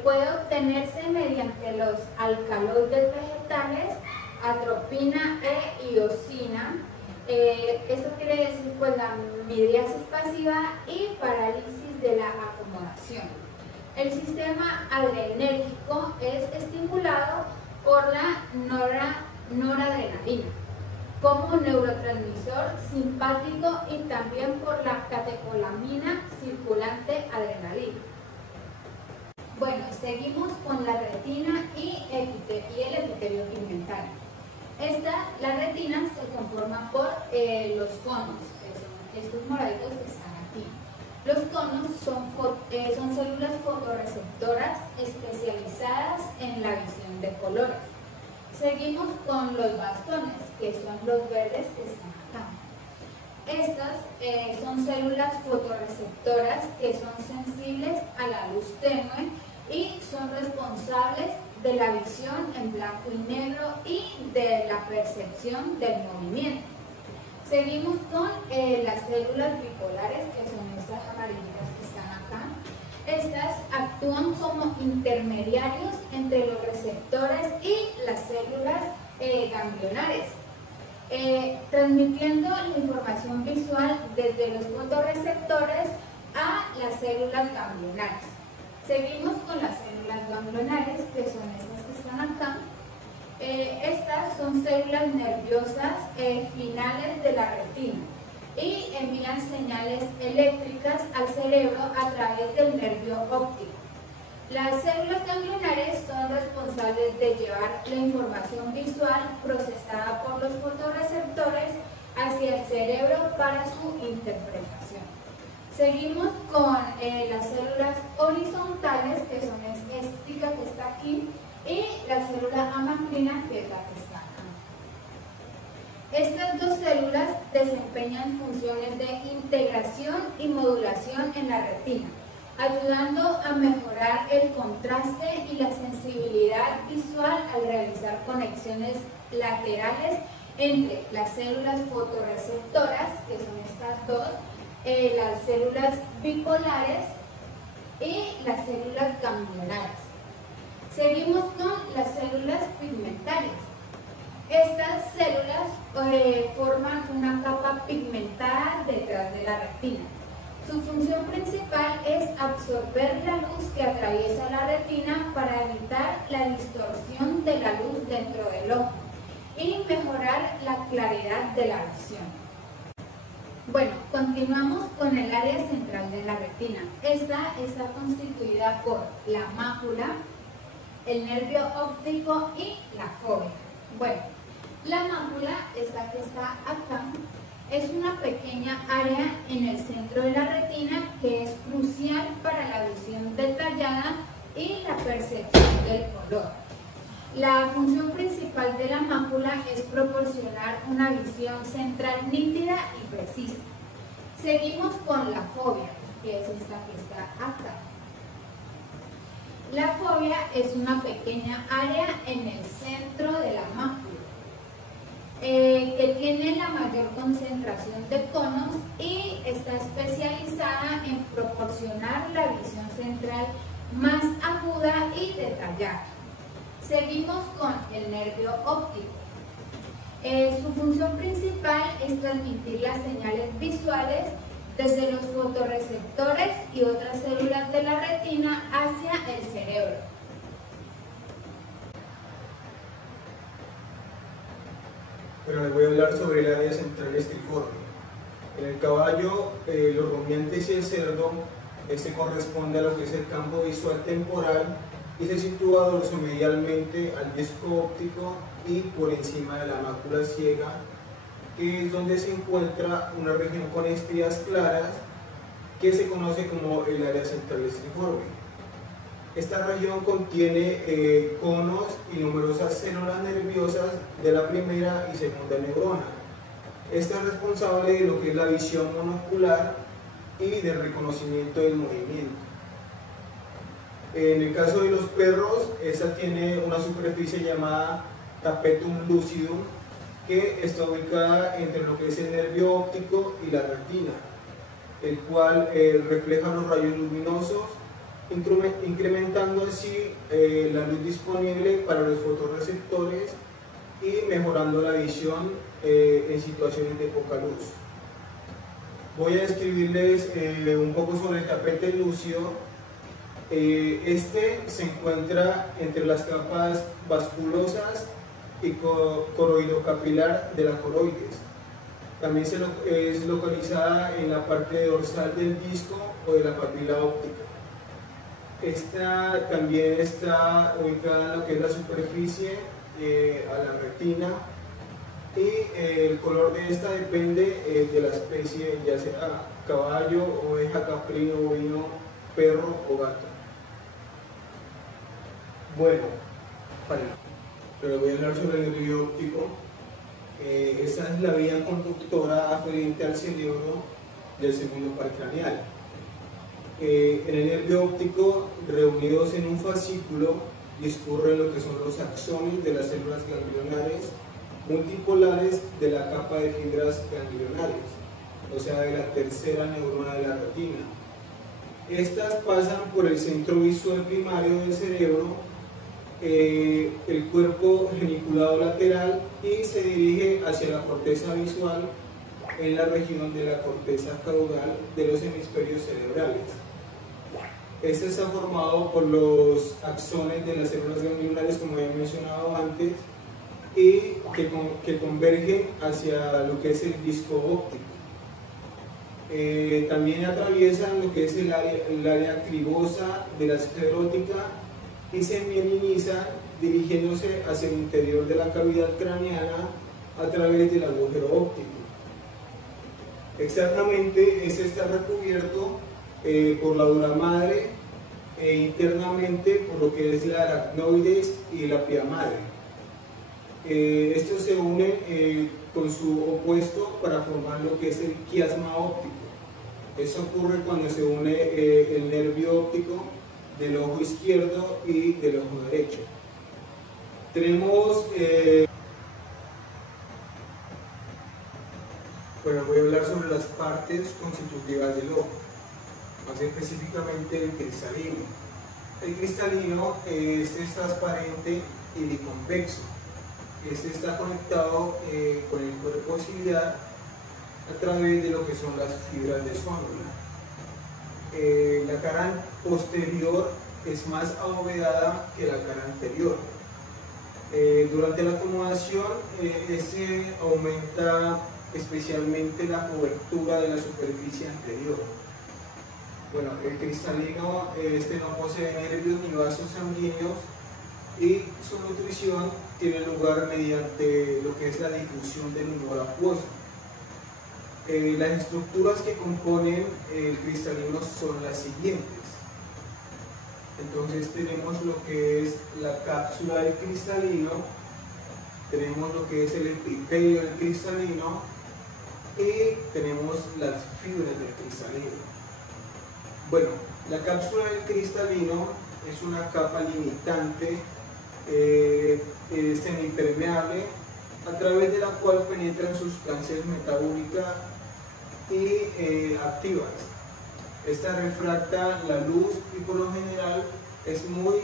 puede obtenerse mediante los alcaloides vegetales, atropina e iosina. Esto quiere decir pues la midriasis pasiva y parálisis de la acomodación. El sistema adrenérgico es estimulado por la noradrenalina como neurotransmisor simpático y también por la catecolamina circulante adrenalina. Bueno, seguimos con la retina y el epitelio pigmentario. La retina se conforma por los conos, que son estos moraditos que están aquí. Los conos son células fotorreceptoras especializadas en la visión de colores. Seguimos con los bastones, que son los verdes que están acá. Estas son células fotorreceptoras que son sensibles a la luz tenue y son responsables de la visión en blanco y negro y de la percepción del movimiento. Seguimos con las células bipolares, que son estas amarillitas que están acá. Estas actúan como intermediarios entre los receptores y las células ganglionares, transmitiendo la información visual desde los fotorreceptores a las células ganglionares. Seguimos con las células ganglionares, que son estas que están acá. Estas son células nerviosas finales de la retina y envían señales eléctricas al cerebro a través del nervio óptico. Las células ganglionares son responsables de llevar la información visual procesada por los fotorreceptores hacia el cerebro para su interpretación. Seguimos con las células horizontales, que son esta que está aquí, y la célula amacrina, que es la que está acá. Estas dos células desempeñan funciones de integración y modulación en la retina, ayudando a mejorar el contraste y la sensibilidad visual al realizar conexiones laterales entre las células fotorreceptoras, que son estas dos, las células bipolares y las células ganglionares. Seguimos con las células pigmentarias. Estas células forman una capa pigmentada detrás de la retina. Su función principal es absorber la luz que atraviesa la retina para evitar la distorsión de la luz dentro del ojo y mejorar la claridad de la visión. Bueno, continuamos con el área central de la retina. Esta está constituida por la mácula, el nervio óptico y la fóvea. Bueno, la mácula, esta que está acá, es una pequeña área en el centro de la retina que es crucial para la visión detallada y la percepción del color. La función principal de la mácula es proporcionar una visión central nítida y precisa. Seguimos con la fóvea, que es esta que está acá. La fóvea es una pequeña área en el centro de la mácula que tiene la mayor concentración de conos y está especializada en proporcionar la visión central más aguda y detallada. Seguimos con el nervio óptico. Su función principal es transmitir las señales visuales desde los fotorreceptores y otras células de la retina hacia el cerebro. Pero les voy a hablar sobre el área central estriforme. En el caballo, los rumiantes y el cerdo, este corresponde a lo que es el campo visual temporal y se sitúa dorsomedialmente al disco óptico y por encima de la mácula ciega, que es donde se encuentra una región con estrías claras que se conoce como el área central estriforme. Esta región contiene conos y numerosas células nerviosas de la primera y segunda neurona. Esta es responsable de lo que es la visión monocular y del reconocimiento del movimiento. En el caso de los perros, esta tiene una superficie llamada tapetum lucidum, que está ubicada entre lo que es el nervio óptico y la retina, el cual refleja los rayos luminosos, incrementando así la luz disponible para los fotorreceptores y mejorando la visión en situaciones de poca luz. Voy a describirles un poco sobre el tapete lúcido. Este se encuentra entre las capas vasculosas y coroidocapilar de la coroides. También es localizada en la parte dorsal del disco o de la papila óptica. Esta también está ubicada en lo que es la superficie a la retina y el color de esta depende de la especie, ya sea caballo, oveja, caprino, bovino, perro o gato. Bueno, pero voy a hablar sobre el nervio óptico. Esa es la vía conductora aferente al cerebro del segundo par craneal. En el nervio óptico, reunidos en un fascículo, discurren lo que son los axones de las células ganglionares multipolares de la capa de fibras ganglionares, o sea, de la tercera neurona de la retina. Estas pasan por el centro visual primario del cerebro, el cuerpo geniculado lateral, y se dirige hacia la corteza visual en la región de la corteza caudal de los hemisferios cerebrales. Este está formado por los axones de las células ganglionares, como había mencionado antes, y que convergen hacia lo que es el disco óptico. También atraviesan lo que es el área cribosa de la esclerótica y se mielinizan dirigiéndose hacia el interior de la cavidad craneana a través del agujero óptico. Externamente, este está recubierto por la dura madre e internamente por lo que es la aracnoides y la pia madre. Estos se unen con su opuesto para formar lo que es el quiasma óptico. Eso ocurre cuando se une el nervio óptico del ojo izquierdo y del ojo derecho. Tenemos, bueno, voy a hablar sobre las partes constitutivas del ojo, más específicamente el cristalino. El cristalino este es transparente y biconvexo. Este está conectado con el cuerpo ciliar a través de lo que son las fibras de zónula. La cara posterior es más abovedada que la cara anterior. Durante la acomodación, este aumenta especialmente la cobertura de la superficie anterior. Bueno, el cristalino no posee nervios ni vasos sanguíneos y su nutrición tiene lugar mediante lo que es la difusión del humor acuoso. Las estructuras que componen el cristalino son las siguientes. Entonces tenemos lo que es la cápsula del cristalino, tenemos lo que es el epitelio del cristalino y tenemos las fibras del cristalino. Bueno, la cápsula del cristalino es una capa limitante semipermeable a través de la cual penetran sustancias metabólicas y activas. Esta refracta la luz y por lo general es muy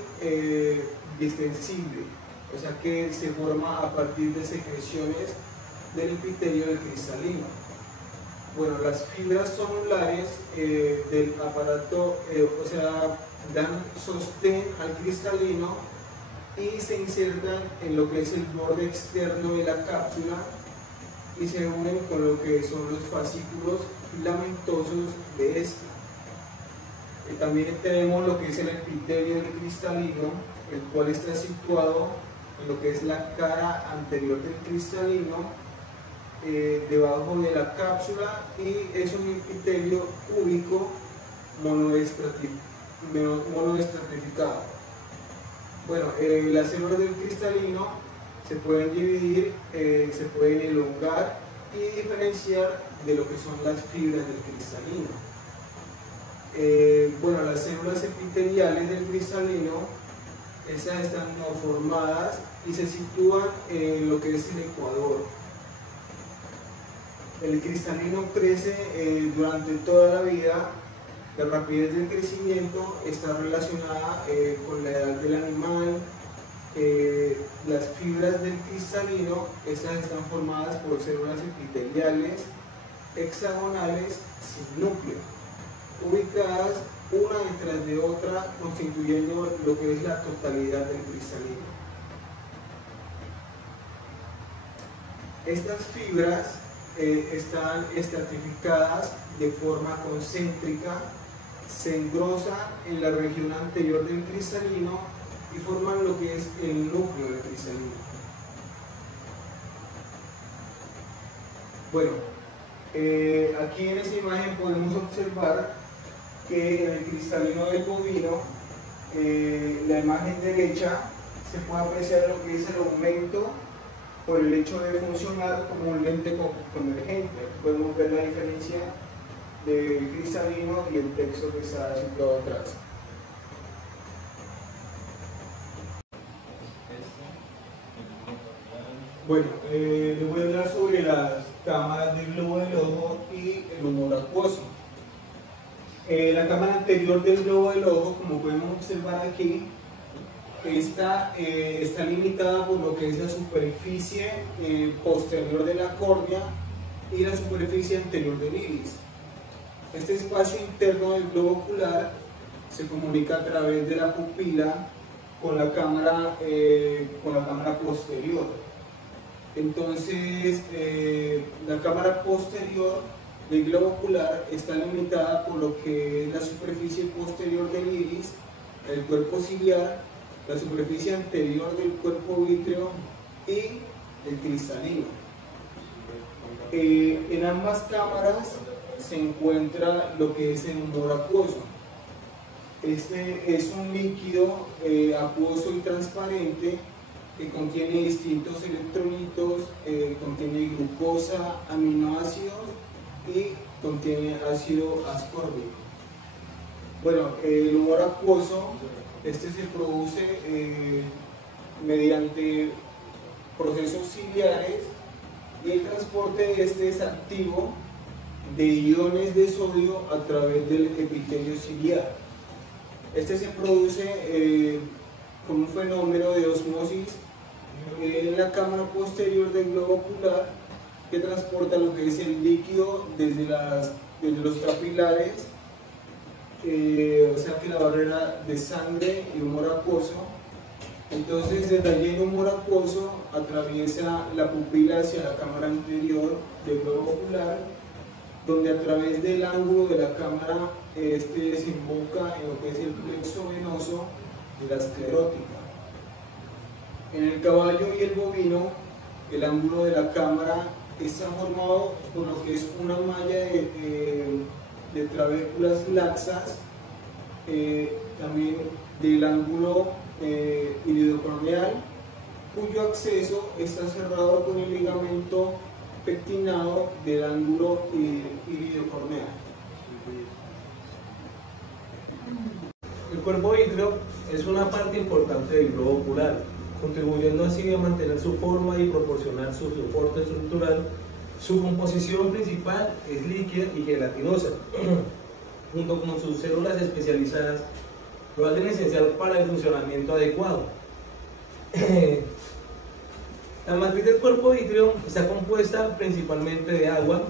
distensible, o sea que se forma a partir de secreciones del epitelio del cristalino. Bueno, las fibras zonulares del aparato, o sea, dan sostén al cristalino y se insertan en lo que es el borde externo de la cápsula y se unen con lo que son los fascículos filamentosos de esta. También tenemos lo que es el epitelio del cristalino, el cual está situado en lo que es la cara anterior del cristalino, debajo de la cápsula, y es un epitelio cúbico monoestratificado. Bueno, las células del cristalino se pueden dividir, se pueden elongar y diferenciar de lo que son las fibras del cristalino. Bueno, las células epiteliales del cristalino, esas están formadas y se sitúan en lo que es el ecuador. El cristalino crece durante toda la vida. La rapidez del crecimiento está relacionada con la edad del animal. Las fibras del cristalino, estas están formadas por células epiteliales hexagonales sin núcleo, ubicadas una detrás de otra, constituyendo lo que es la totalidad del cristalino. Estas fibras están estratificadas de forma concéntrica, se engrosan en la región anterior del cristalino y forman lo que es el núcleo del cristalino. Bueno, aquí en esta imagen podemos observar que en el cristalino del bovino, la imagen derecha, se puede apreciar lo que es el aumento por el hecho de funcionar como un lente convergente. Podemos ver la diferencia del cristalino y el texto que está situado atrás. Bueno, les voy a hablar sobre las cámaras del globo del ojo y el humor acuoso. La cámara anterior del globo del ojo, como podemos observar aquí, está limitada por lo que es la superficie posterior de la córnea y la superficie anterior del iris. Este espacio interno del globo ocular se comunica a través de la pupila con la cámara posterior. Entonces, la cámara posterior del globo ocular está limitada por lo que es la superficie posterior del iris, el cuerpo ciliar, la superficie anterior del cuerpo vítreo y el cristalino. En ambas cámaras se encuentra lo que es el humor acuoso. Este es un líquido acuoso y transparente que contiene distintos electrolitos, contiene glucosa, aminoácidos y contiene ácido ascórbico. Bueno, el humor acuoso, este se produce mediante procesos ciliares y el transporte de este es activo de iones de sodio a través del epitelio ciliar. Este se produce con un fenómeno de osmosis en la cámara posterior del globo ocular que transporta lo que es el líquido desde los capilares, o sea que la barrera de sangre y humor acuoso. Entonces desde allí el humor acuoso atraviesa la pupila hacia la cámara anterior del globo ocular, donde a través del ángulo de la cámara desemboca en lo que es el plexo venoso de la esclerótica. En el caballo y el bovino, el ángulo de la cámara está formado por lo que es una malla de trabéculas laxas, también del ángulo iridocorneal, cuyo acceso está cerrado con el ligamento pectinado del ángulo iridocorneal. El cuerpo vítreo es una parte importante del globo ocular, contribuyendo así a mantener su forma y proporcionar su soporte estructural. Su composición principal es líquida y gelatinosa, junto con sus células especializadas, lo hacen esencial para el funcionamiento adecuado. La matriz del cuerpo vítreo está compuesta principalmente de agua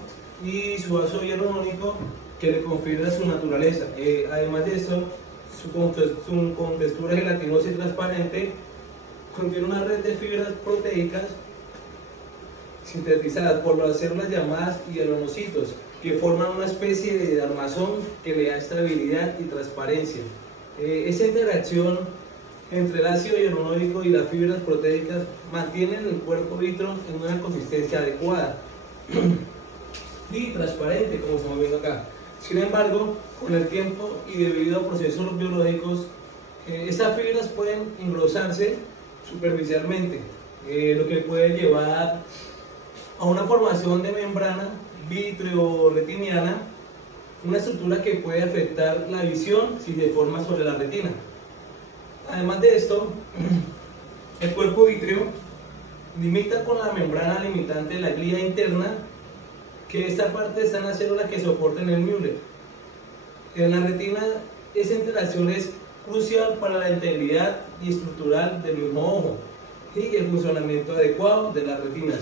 y su ácido hialurónico que le confiere su naturaleza. Además de esto, su contextura gelatinosa y transparente contiene una red de fibras proteicas sintetizadas por las células llamadas hialonocitos, que forman una especie de armazón que le da estabilidad y transparencia. Esa interacción entre el ácido hialurónico y las fibras proteicas mantienen el cuerpo vítreo en una consistencia adecuada y transparente, como estamos viendo acá. Sin embargo, con el tiempo y debido a procesos biológicos, estas fibras pueden engrosarse superficialmente, lo que puede llevar a una formación de membrana vítreo-retiniana, una estructura que puede afectar la visión si se forma sobre la retina. Además de esto, el cuerpo vítreo limita con la membrana limitante de la glía interna, que esta parte está en las células que soportan el Müller. En la retina, esa interacción es crucial para la integridad y estructural del mismo ojo y el funcionamiento adecuado de las retinas.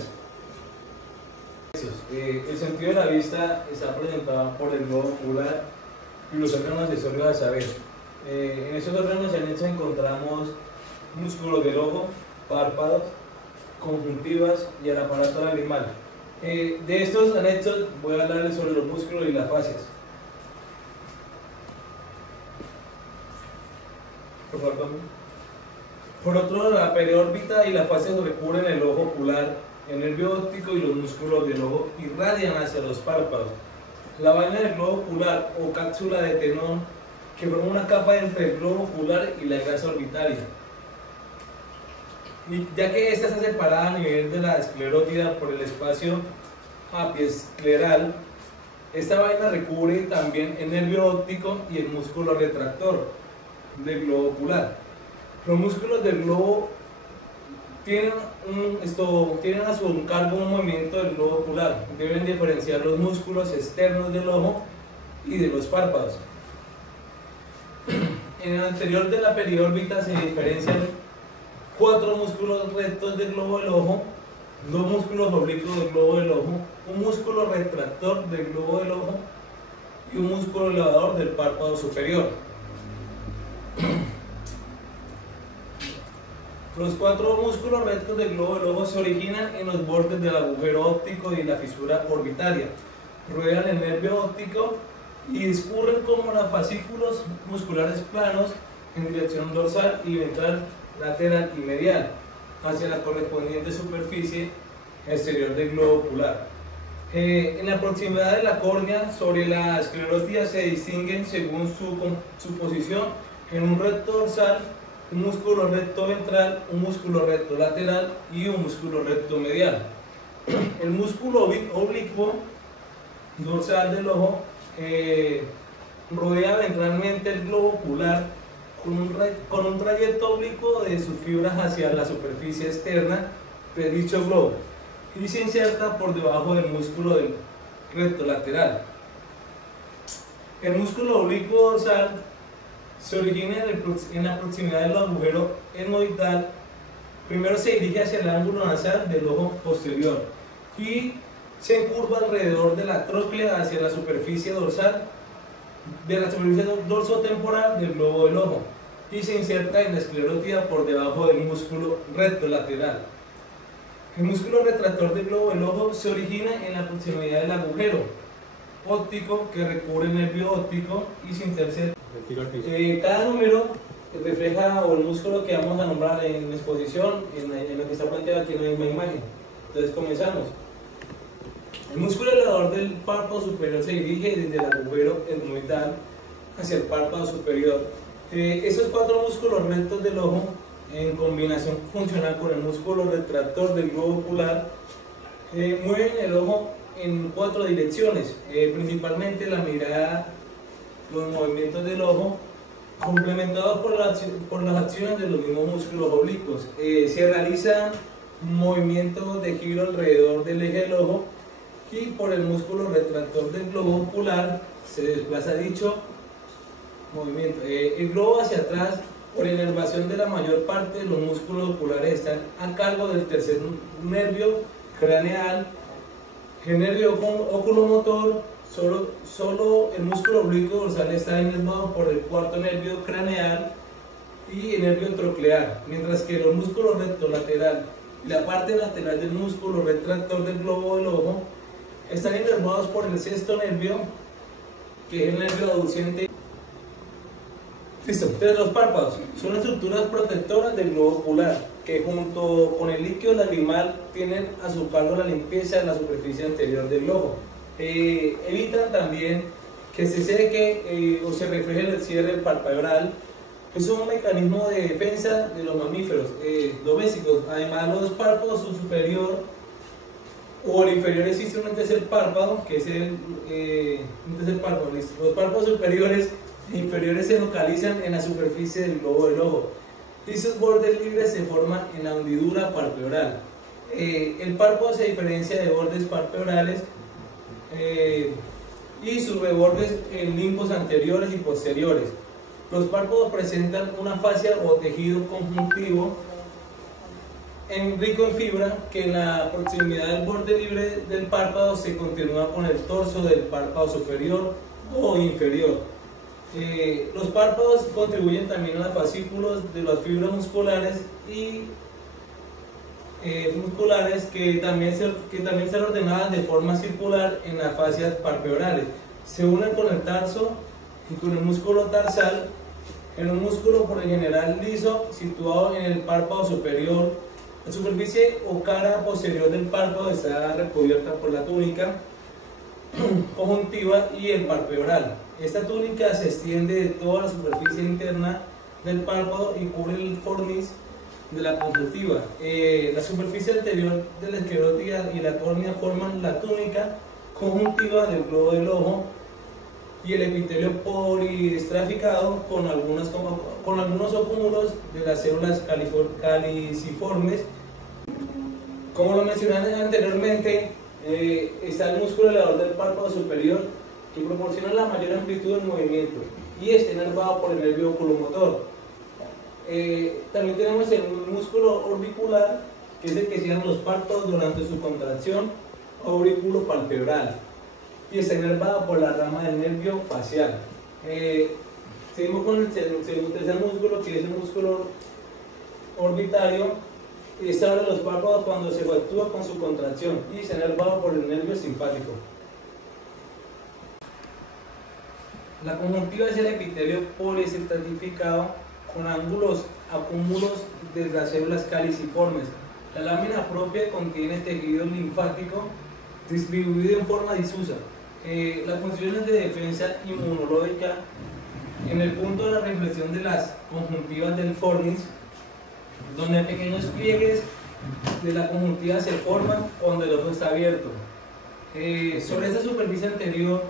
El sentido de la vista está presentado por el globo ocular y los órganos accesorios al saber. En esos órganos anexos encontramos músculos del ojo, párpados, conjuntivas y el aparato lagrimal. De estos anexos voy a hablarles sobre los músculos y las fascias. Por favor, por otro lado, la periórbita y la fascia recubren el ojo ocular, el nervio óptico y los músculos del ojo irradian hacia los párpados. La vaina del globo ocular o cápsula de Tenón, que forma una capa entre el globo ocular y la gasa orbitaria, ya que esta está separada a nivel de la esclerótida por el espacio apiescleral. Esta vaina recubre también el nervio óptico y el músculo retractor del globo ocular. Los músculos del globo tienen a su cargo un movimiento del globo ocular. Deben diferenciar los músculos externos del ojo y de los párpados. En el anterior de la periórbita se diferencian 4 músculos rectos del globo del ojo, 2 músculos oblicuos del globo del ojo, un músculo retractor del globo del ojo y un músculo elevador del párpado superior. Los 4 músculos rectos del globo del ojo se originan en los bordes del agujero óptico y la fisura orbitaria. Rodean el nervio óptico y discurren como los fascículos musculares planos en dirección dorsal y ventral, lateral y medial, hacia la correspondiente superficie exterior del globo ocular. En la proximidad de la córnea sobre la esclerótida se distinguen según su posición en un recto dorsal, un músculo recto ventral, un músculo recto lateral y un músculo recto medial. El músculo oblicuo dorsal del ojo rodea ventralmente el globo ocular con un trayecto oblicuo de sus fibras hacia la superficie externa de dicho globo y se inserta por debajo del músculo del recto lateral. El músculo oblicuo dorsal se origina en la proximidad del agujero etmoidal. Primero se dirige hacia el ángulo nasal del ojo posterior y se encurva alrededor de la tróclea hacia la superficie dorsal dorsotemporal del globo del ojo y se inserta en la esclerótida por debajo del músculo recto lateral. El músculo retractor del globo del ojo se origina en la proximidad del agujero óptico que recubre el nervio óptico y se inserta. Cada número refleja el músculo que vamos a nombrar en la exposición, en lo que está planteado aquí en la misma imagen. Entonces comenzamos. El músculo elevador del párpado superior se dirige desde el agujero etmoidal hacia el párpado superior. Esos 4 músculos rectos del ojo, en combinación funcional con el músculo retractor del globo ocular, mueven el ojo en 4 direcciones, principalmente la mirada, los movimientos del ojo, complementados por las acciones de los mismos músculos oblicuos. Se realiza movimientos de giro alrededor del eje del ojo y por el músculo retractor del globo ocular se desplaza dicho movimiento. El globo hacia atrás, por inervación de la mayor parte de los músculos oculares, están a cargo del tercer nervio craneal. El nervio oculomotor, solo el músculo oblicuo dorsal está inervado por el 4º nervio craneal y el nervio troclear, mientras que los músculos recto lateral y la parte lateral del músculo retractor del globo del ojo están inervados por el 6º nervio, que es el nervio aducente. Listo. Entonces los párpados son estructuras protectoras del globo ocular que junto con el líquido lagrimal tienen a su cargo la limpieza de la superficie anterior del ojo. Evitan también que se seque o se refleje el cierre palpebral. Es un mecanismo de defensa de los mamíferos domésticos. Además, los párpados superior o el inferior existe un tercer párpado, que es un tercer párpado. Listo. Los párpados superiores e inferiores se localizan en la superficie del globo del ojo. Dichos bordes libres se forman en la hendidura palpebral. El párpado se diferencia de bordes palpebrales y sus rebordes en limbos anteriores y posteriores. Los párpados presentan una fascia o tejido conjuntivo rico en fibra que en la proximidad del borde libre del párpado se continúa con el torso del párpado superior o inferior. Los párpados contribuyen también a los fascículos de las fibras musculares que también están ordenadas de forma circular en las fascias palpebrales. Se unen con el tarso y con el músculo tarsal en un músculo por lo general liso situado en el párpado superior. La superficie o cara posterior del párpado está recubierta por la túnica conjuntiva y el palpebral. Esta túnica se extiende de toda la superficie interna del párpado y cubre el forniz de la conjuntiva. La superficie anterior de la esclerótida y la córnea forman la túnica conjuntivas del globo del ojo y el epitelio poliestraficado con algunos opúmulos de las células caliciformes. Como lo mencioné anteriormente, está el músculo elevador del párpado superior, que proporciona la mayor amplitud del movimiento y está inervado por el nervio oculomotor. También tenemos el músculo orbicular, que es el que cierra los párpados durante su contracción auriculopalpebral y está inervado por la rama del nervio facial. Seguimos con el tercer músculo, que es el músculo orbitario, y se abre los párpados cuando se efectúa con su contracción y está inervado por el nervio simpático. La conjuntiva es el epitelio poliestratificado con acúmulos de las células caliciformes. La lámina propia contiene tejido linfático distribuido en forma difusa. Las funciones de defensa inmunológica en el punto de la reflexión de las conjuntivas del fornix, donde pequeños pliegues de la conjuntiva se forman cuando el ojo está abierto. Sobre esta superficie anterior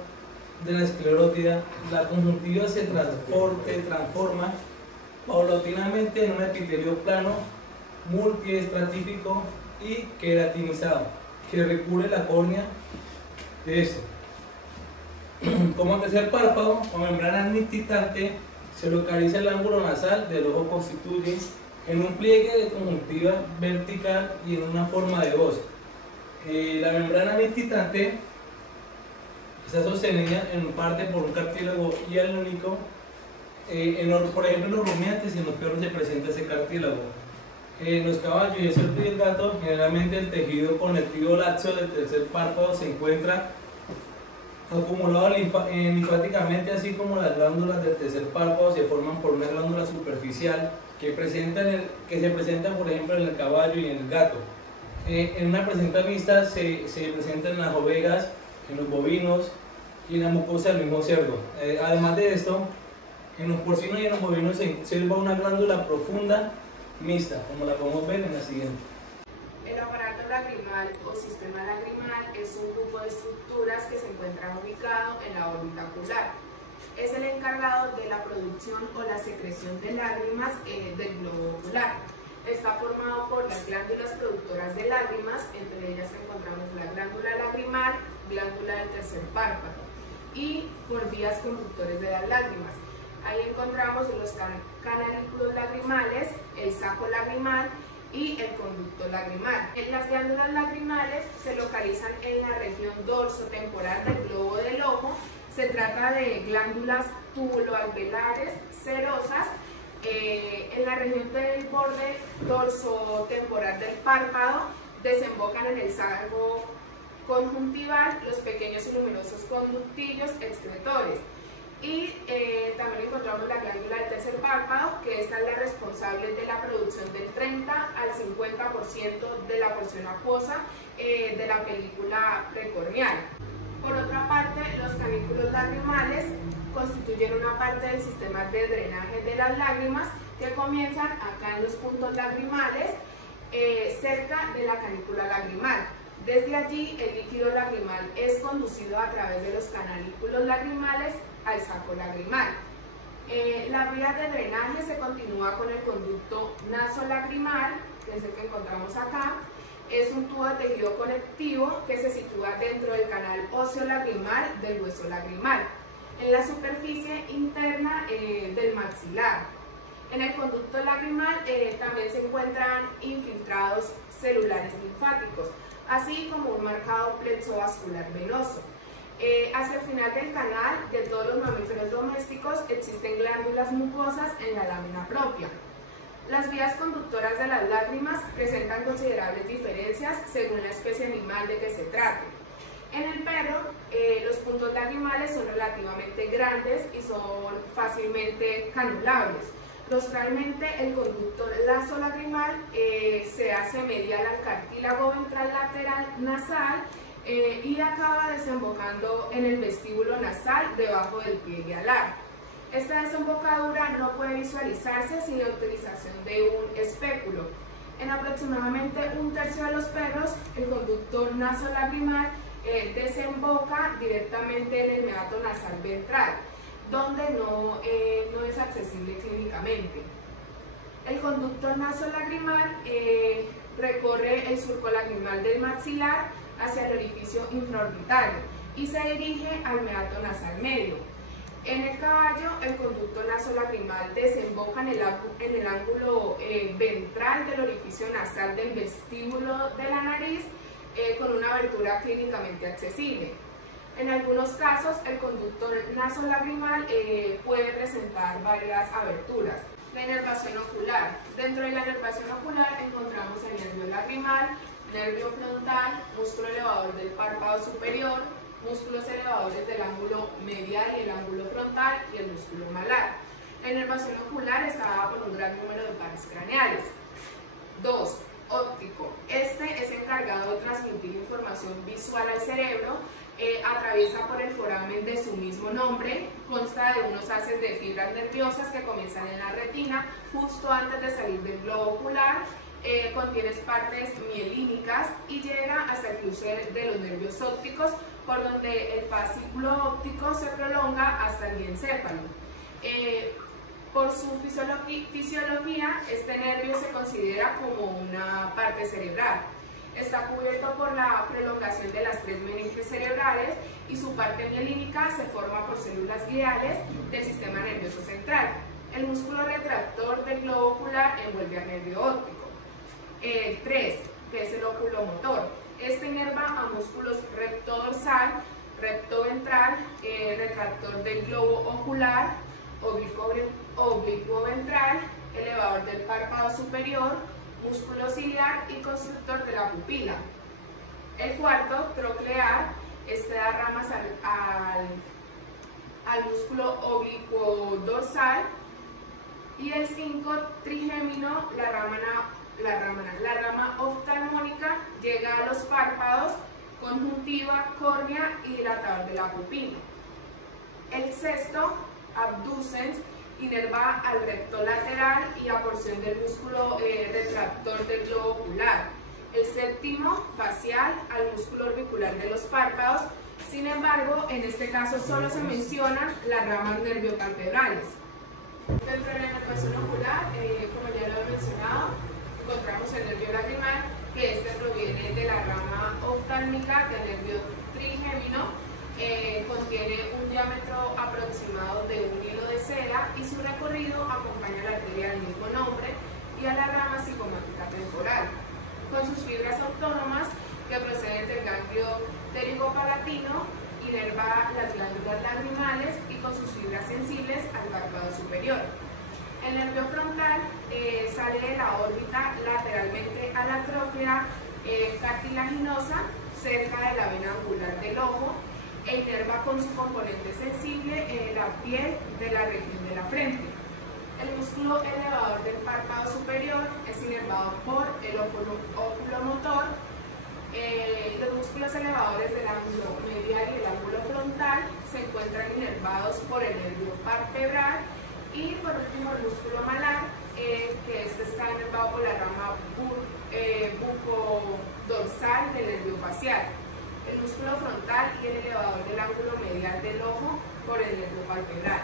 de la esclerótida, la conjuntiva se transforma paulatinamente en un epitelio plano, multiestratífico y queratinizado, que recubre la córnea de esto. Como tercer párpado o membrana admititante, se localiza el ángulo nasal del ojo, constituye en un pliegue de conjuntiva vertical y en una forma de hoz. La membrana admititante está sostenida en parte por un cartílago hialurónico. Por ejemplo, en los rumiantes y en los perros se presenta ese cartílago. En los caballos y el cerdo y el gato, generalmente el tejido conectivo laxo del tercer párpado se encuentra acumulado linfáticamente, así como las glándulas del tercer párpado se forman por una glándula superficial que se presenta, por ejemplo, en el caballo y en el gato. En una presenta mixta se presenta en las ovejas, en los bovinos y en la mucosa del mismo cerdo. Además de esto, en los porcinos y en los bovinos se observa una glándula profunda mixta, como la podemos ver en la siguiente. El aparato lagrimal o sistema lagrimal es un grupo de estructuras que se encuentran ubicado en la órbita ocular. Es el encargado de la producción o la secreción de lágrimas del globo ocular. Está formado por las glándulas productoras de lágrimas, entre ellas encontramos la glándula lagrimal, glándula del tercer párpado, y por vías conductores de las lágrimas. Ahí encontramos los canalículos lagrimales, el saco lagrimal y el conducto lagrimal. Las glándulas lagrimales se localizan en la región dorsotemporal del globo del ojo. Se trata de glándulas tubuloalveolares cerosas. En la región del borde dorsotemporal del párpado desembocan en el saco conjuntival los pequeños y numerosos conductillos excretores. Y también encontramos la glándula del tercer párpado, que esta es la responsable de la producción del 30 al 50% de la porción acuosa de la película precorneal. Por otra parte, los canículos lagrimales constituyen una parte del sistema de drenaje de las lágrimas que comienzan acá en los puntos lagrimales, cerca de la canícula lagrimal. Desde allí, el líquido lagrimal es conducido a través de los canalículos lagrimales al saco lagrimal. La vía de drenaje se continúa con el conducto nasolagrimal, que es el que encontramos acá. Es un tubo de tejido conectivo que se sitúa dentro del canal óseo lagrimal del hueso lagrimal, en la superficie interna del maxilar. En el conducto lagrimal también se encuentran infiltrados celulares linfáticos, así como un marcado plexo vascular venoso. Hacia el final del canal de todos los mamíferos domésticos existen glándulas mucosas en la lámina propia. Las vías conductoras de las lágrimas presentan considerables diferencias según la especie animal de que se trate. En el perro, los puntos lagrimales son relativamente grandes y son fácilmente canulables. Rostralmente, el conducto nasolagrimal se hace medial al cartílago ventral lateral nasal y acaba desembocando en el vestíbulo nasal debajo del pliegue alar. Esta desembocadura no puede visualizarse sin la utilización de un espéculo. En aproximadamente un tercio de los perros, el conducto nasolagrimal desemboca directamente en el meato nasal ventral, donde no es accesible clínicamente. El conducto nasolagrimal recorre el surco lagrimal del maxilar hacia el orificio infraorbitario y se dirige al meato nasal medio. En el caballo, el conducto nasolagrimal desemboca en el ángulo ventral del orificio nasal del vestíbulo de la nariz con una abertura clínicamente accesible. En algunos casos, el conducto nasolagrimal puede presentar varias aberturas. La inervación ocular. Dentro de la inervación ocular encontramos el nervio lagrimal, nervio frontal, músculo elevador del párpado superior, músculos elevadores del ángulo medial y el ángulo frontal y el músculo malar. La inervación ocular está dada por un gran número de pares craneales. 2. Óptico. Este es encargado de transmitir información visual al cerebro, atraviesa por el foramen de su mismo nombre, consta de unos haces de fibras nerviosas que comienzan en la retina justo antes de salir del globo ocular, contiene partes mielínicas y llega hasta el cruce de los nervios ópticos, por donde el fascículo óptico se prolonga hasta el diencéfalo. Por su fisiología, este nervio se considera como una parte cerebral. Está cubierto por la prolongación de las 3 meninges cerebrales y su parte mielínica se forma por células gliales del sistema nervioso central. El músculo retractor del globo ocular envuelve al nervio óptico. 3, que es el oculomotor. Este inerva a músculos rectodorsal, rectoventral, retractor del globo ocular, oblicuo ventral, elevador del párpado superior, músculo ciliar y constructor de la pupila. El 4, troclear, este da ramas al músculo oblicuo dorsal. Y el 5, trigémino, la rama oftalmónica, llega a los párpados, conjuntiva, córnea y dilatador de la pupila. El 6, abducens, inerva al recto lateral y a porción del músculo retractor del globo ocular. El 7, facial, al músculo orbicular de los párpados. Sin embargo, en este caso solo se mencionan las ramas nerviopalpebrales. Dentro de la inervación ocular, como ya lo he mencionado, encontramos el nervio lagrimal, que este proviene de la rama oftálmica del nervio trigémino. Contiene un diámetro aproximado de un hilo de seda y su recorrido acompaña a la arteria del mismo nombre y a la rama cigomática temporal, con sus fibras autónomas que proceden del ganglio pterigopalatino, inerva las glándulas lagrimales y con sus fibras sensibles al párpado superior. El nervio frontal sale de la órbita lateralmente a la tróclea cartilaginosa cerca de la vena angular del ojo e inerva con su componente sensible la piel de la región de la frente. El músculo elevador del párpado superior es inervado por el oculomotor. Los músculos elevadores del ángulo medial y el ángulo frontal se encuentran inervados por el nervio palpebral. Y por último, el músculo malar, que este está inervado por la rama bucodorsal del nervio facial. El músculo frontal y el elevador del ángulo medial del ojo por el nervio palpebral.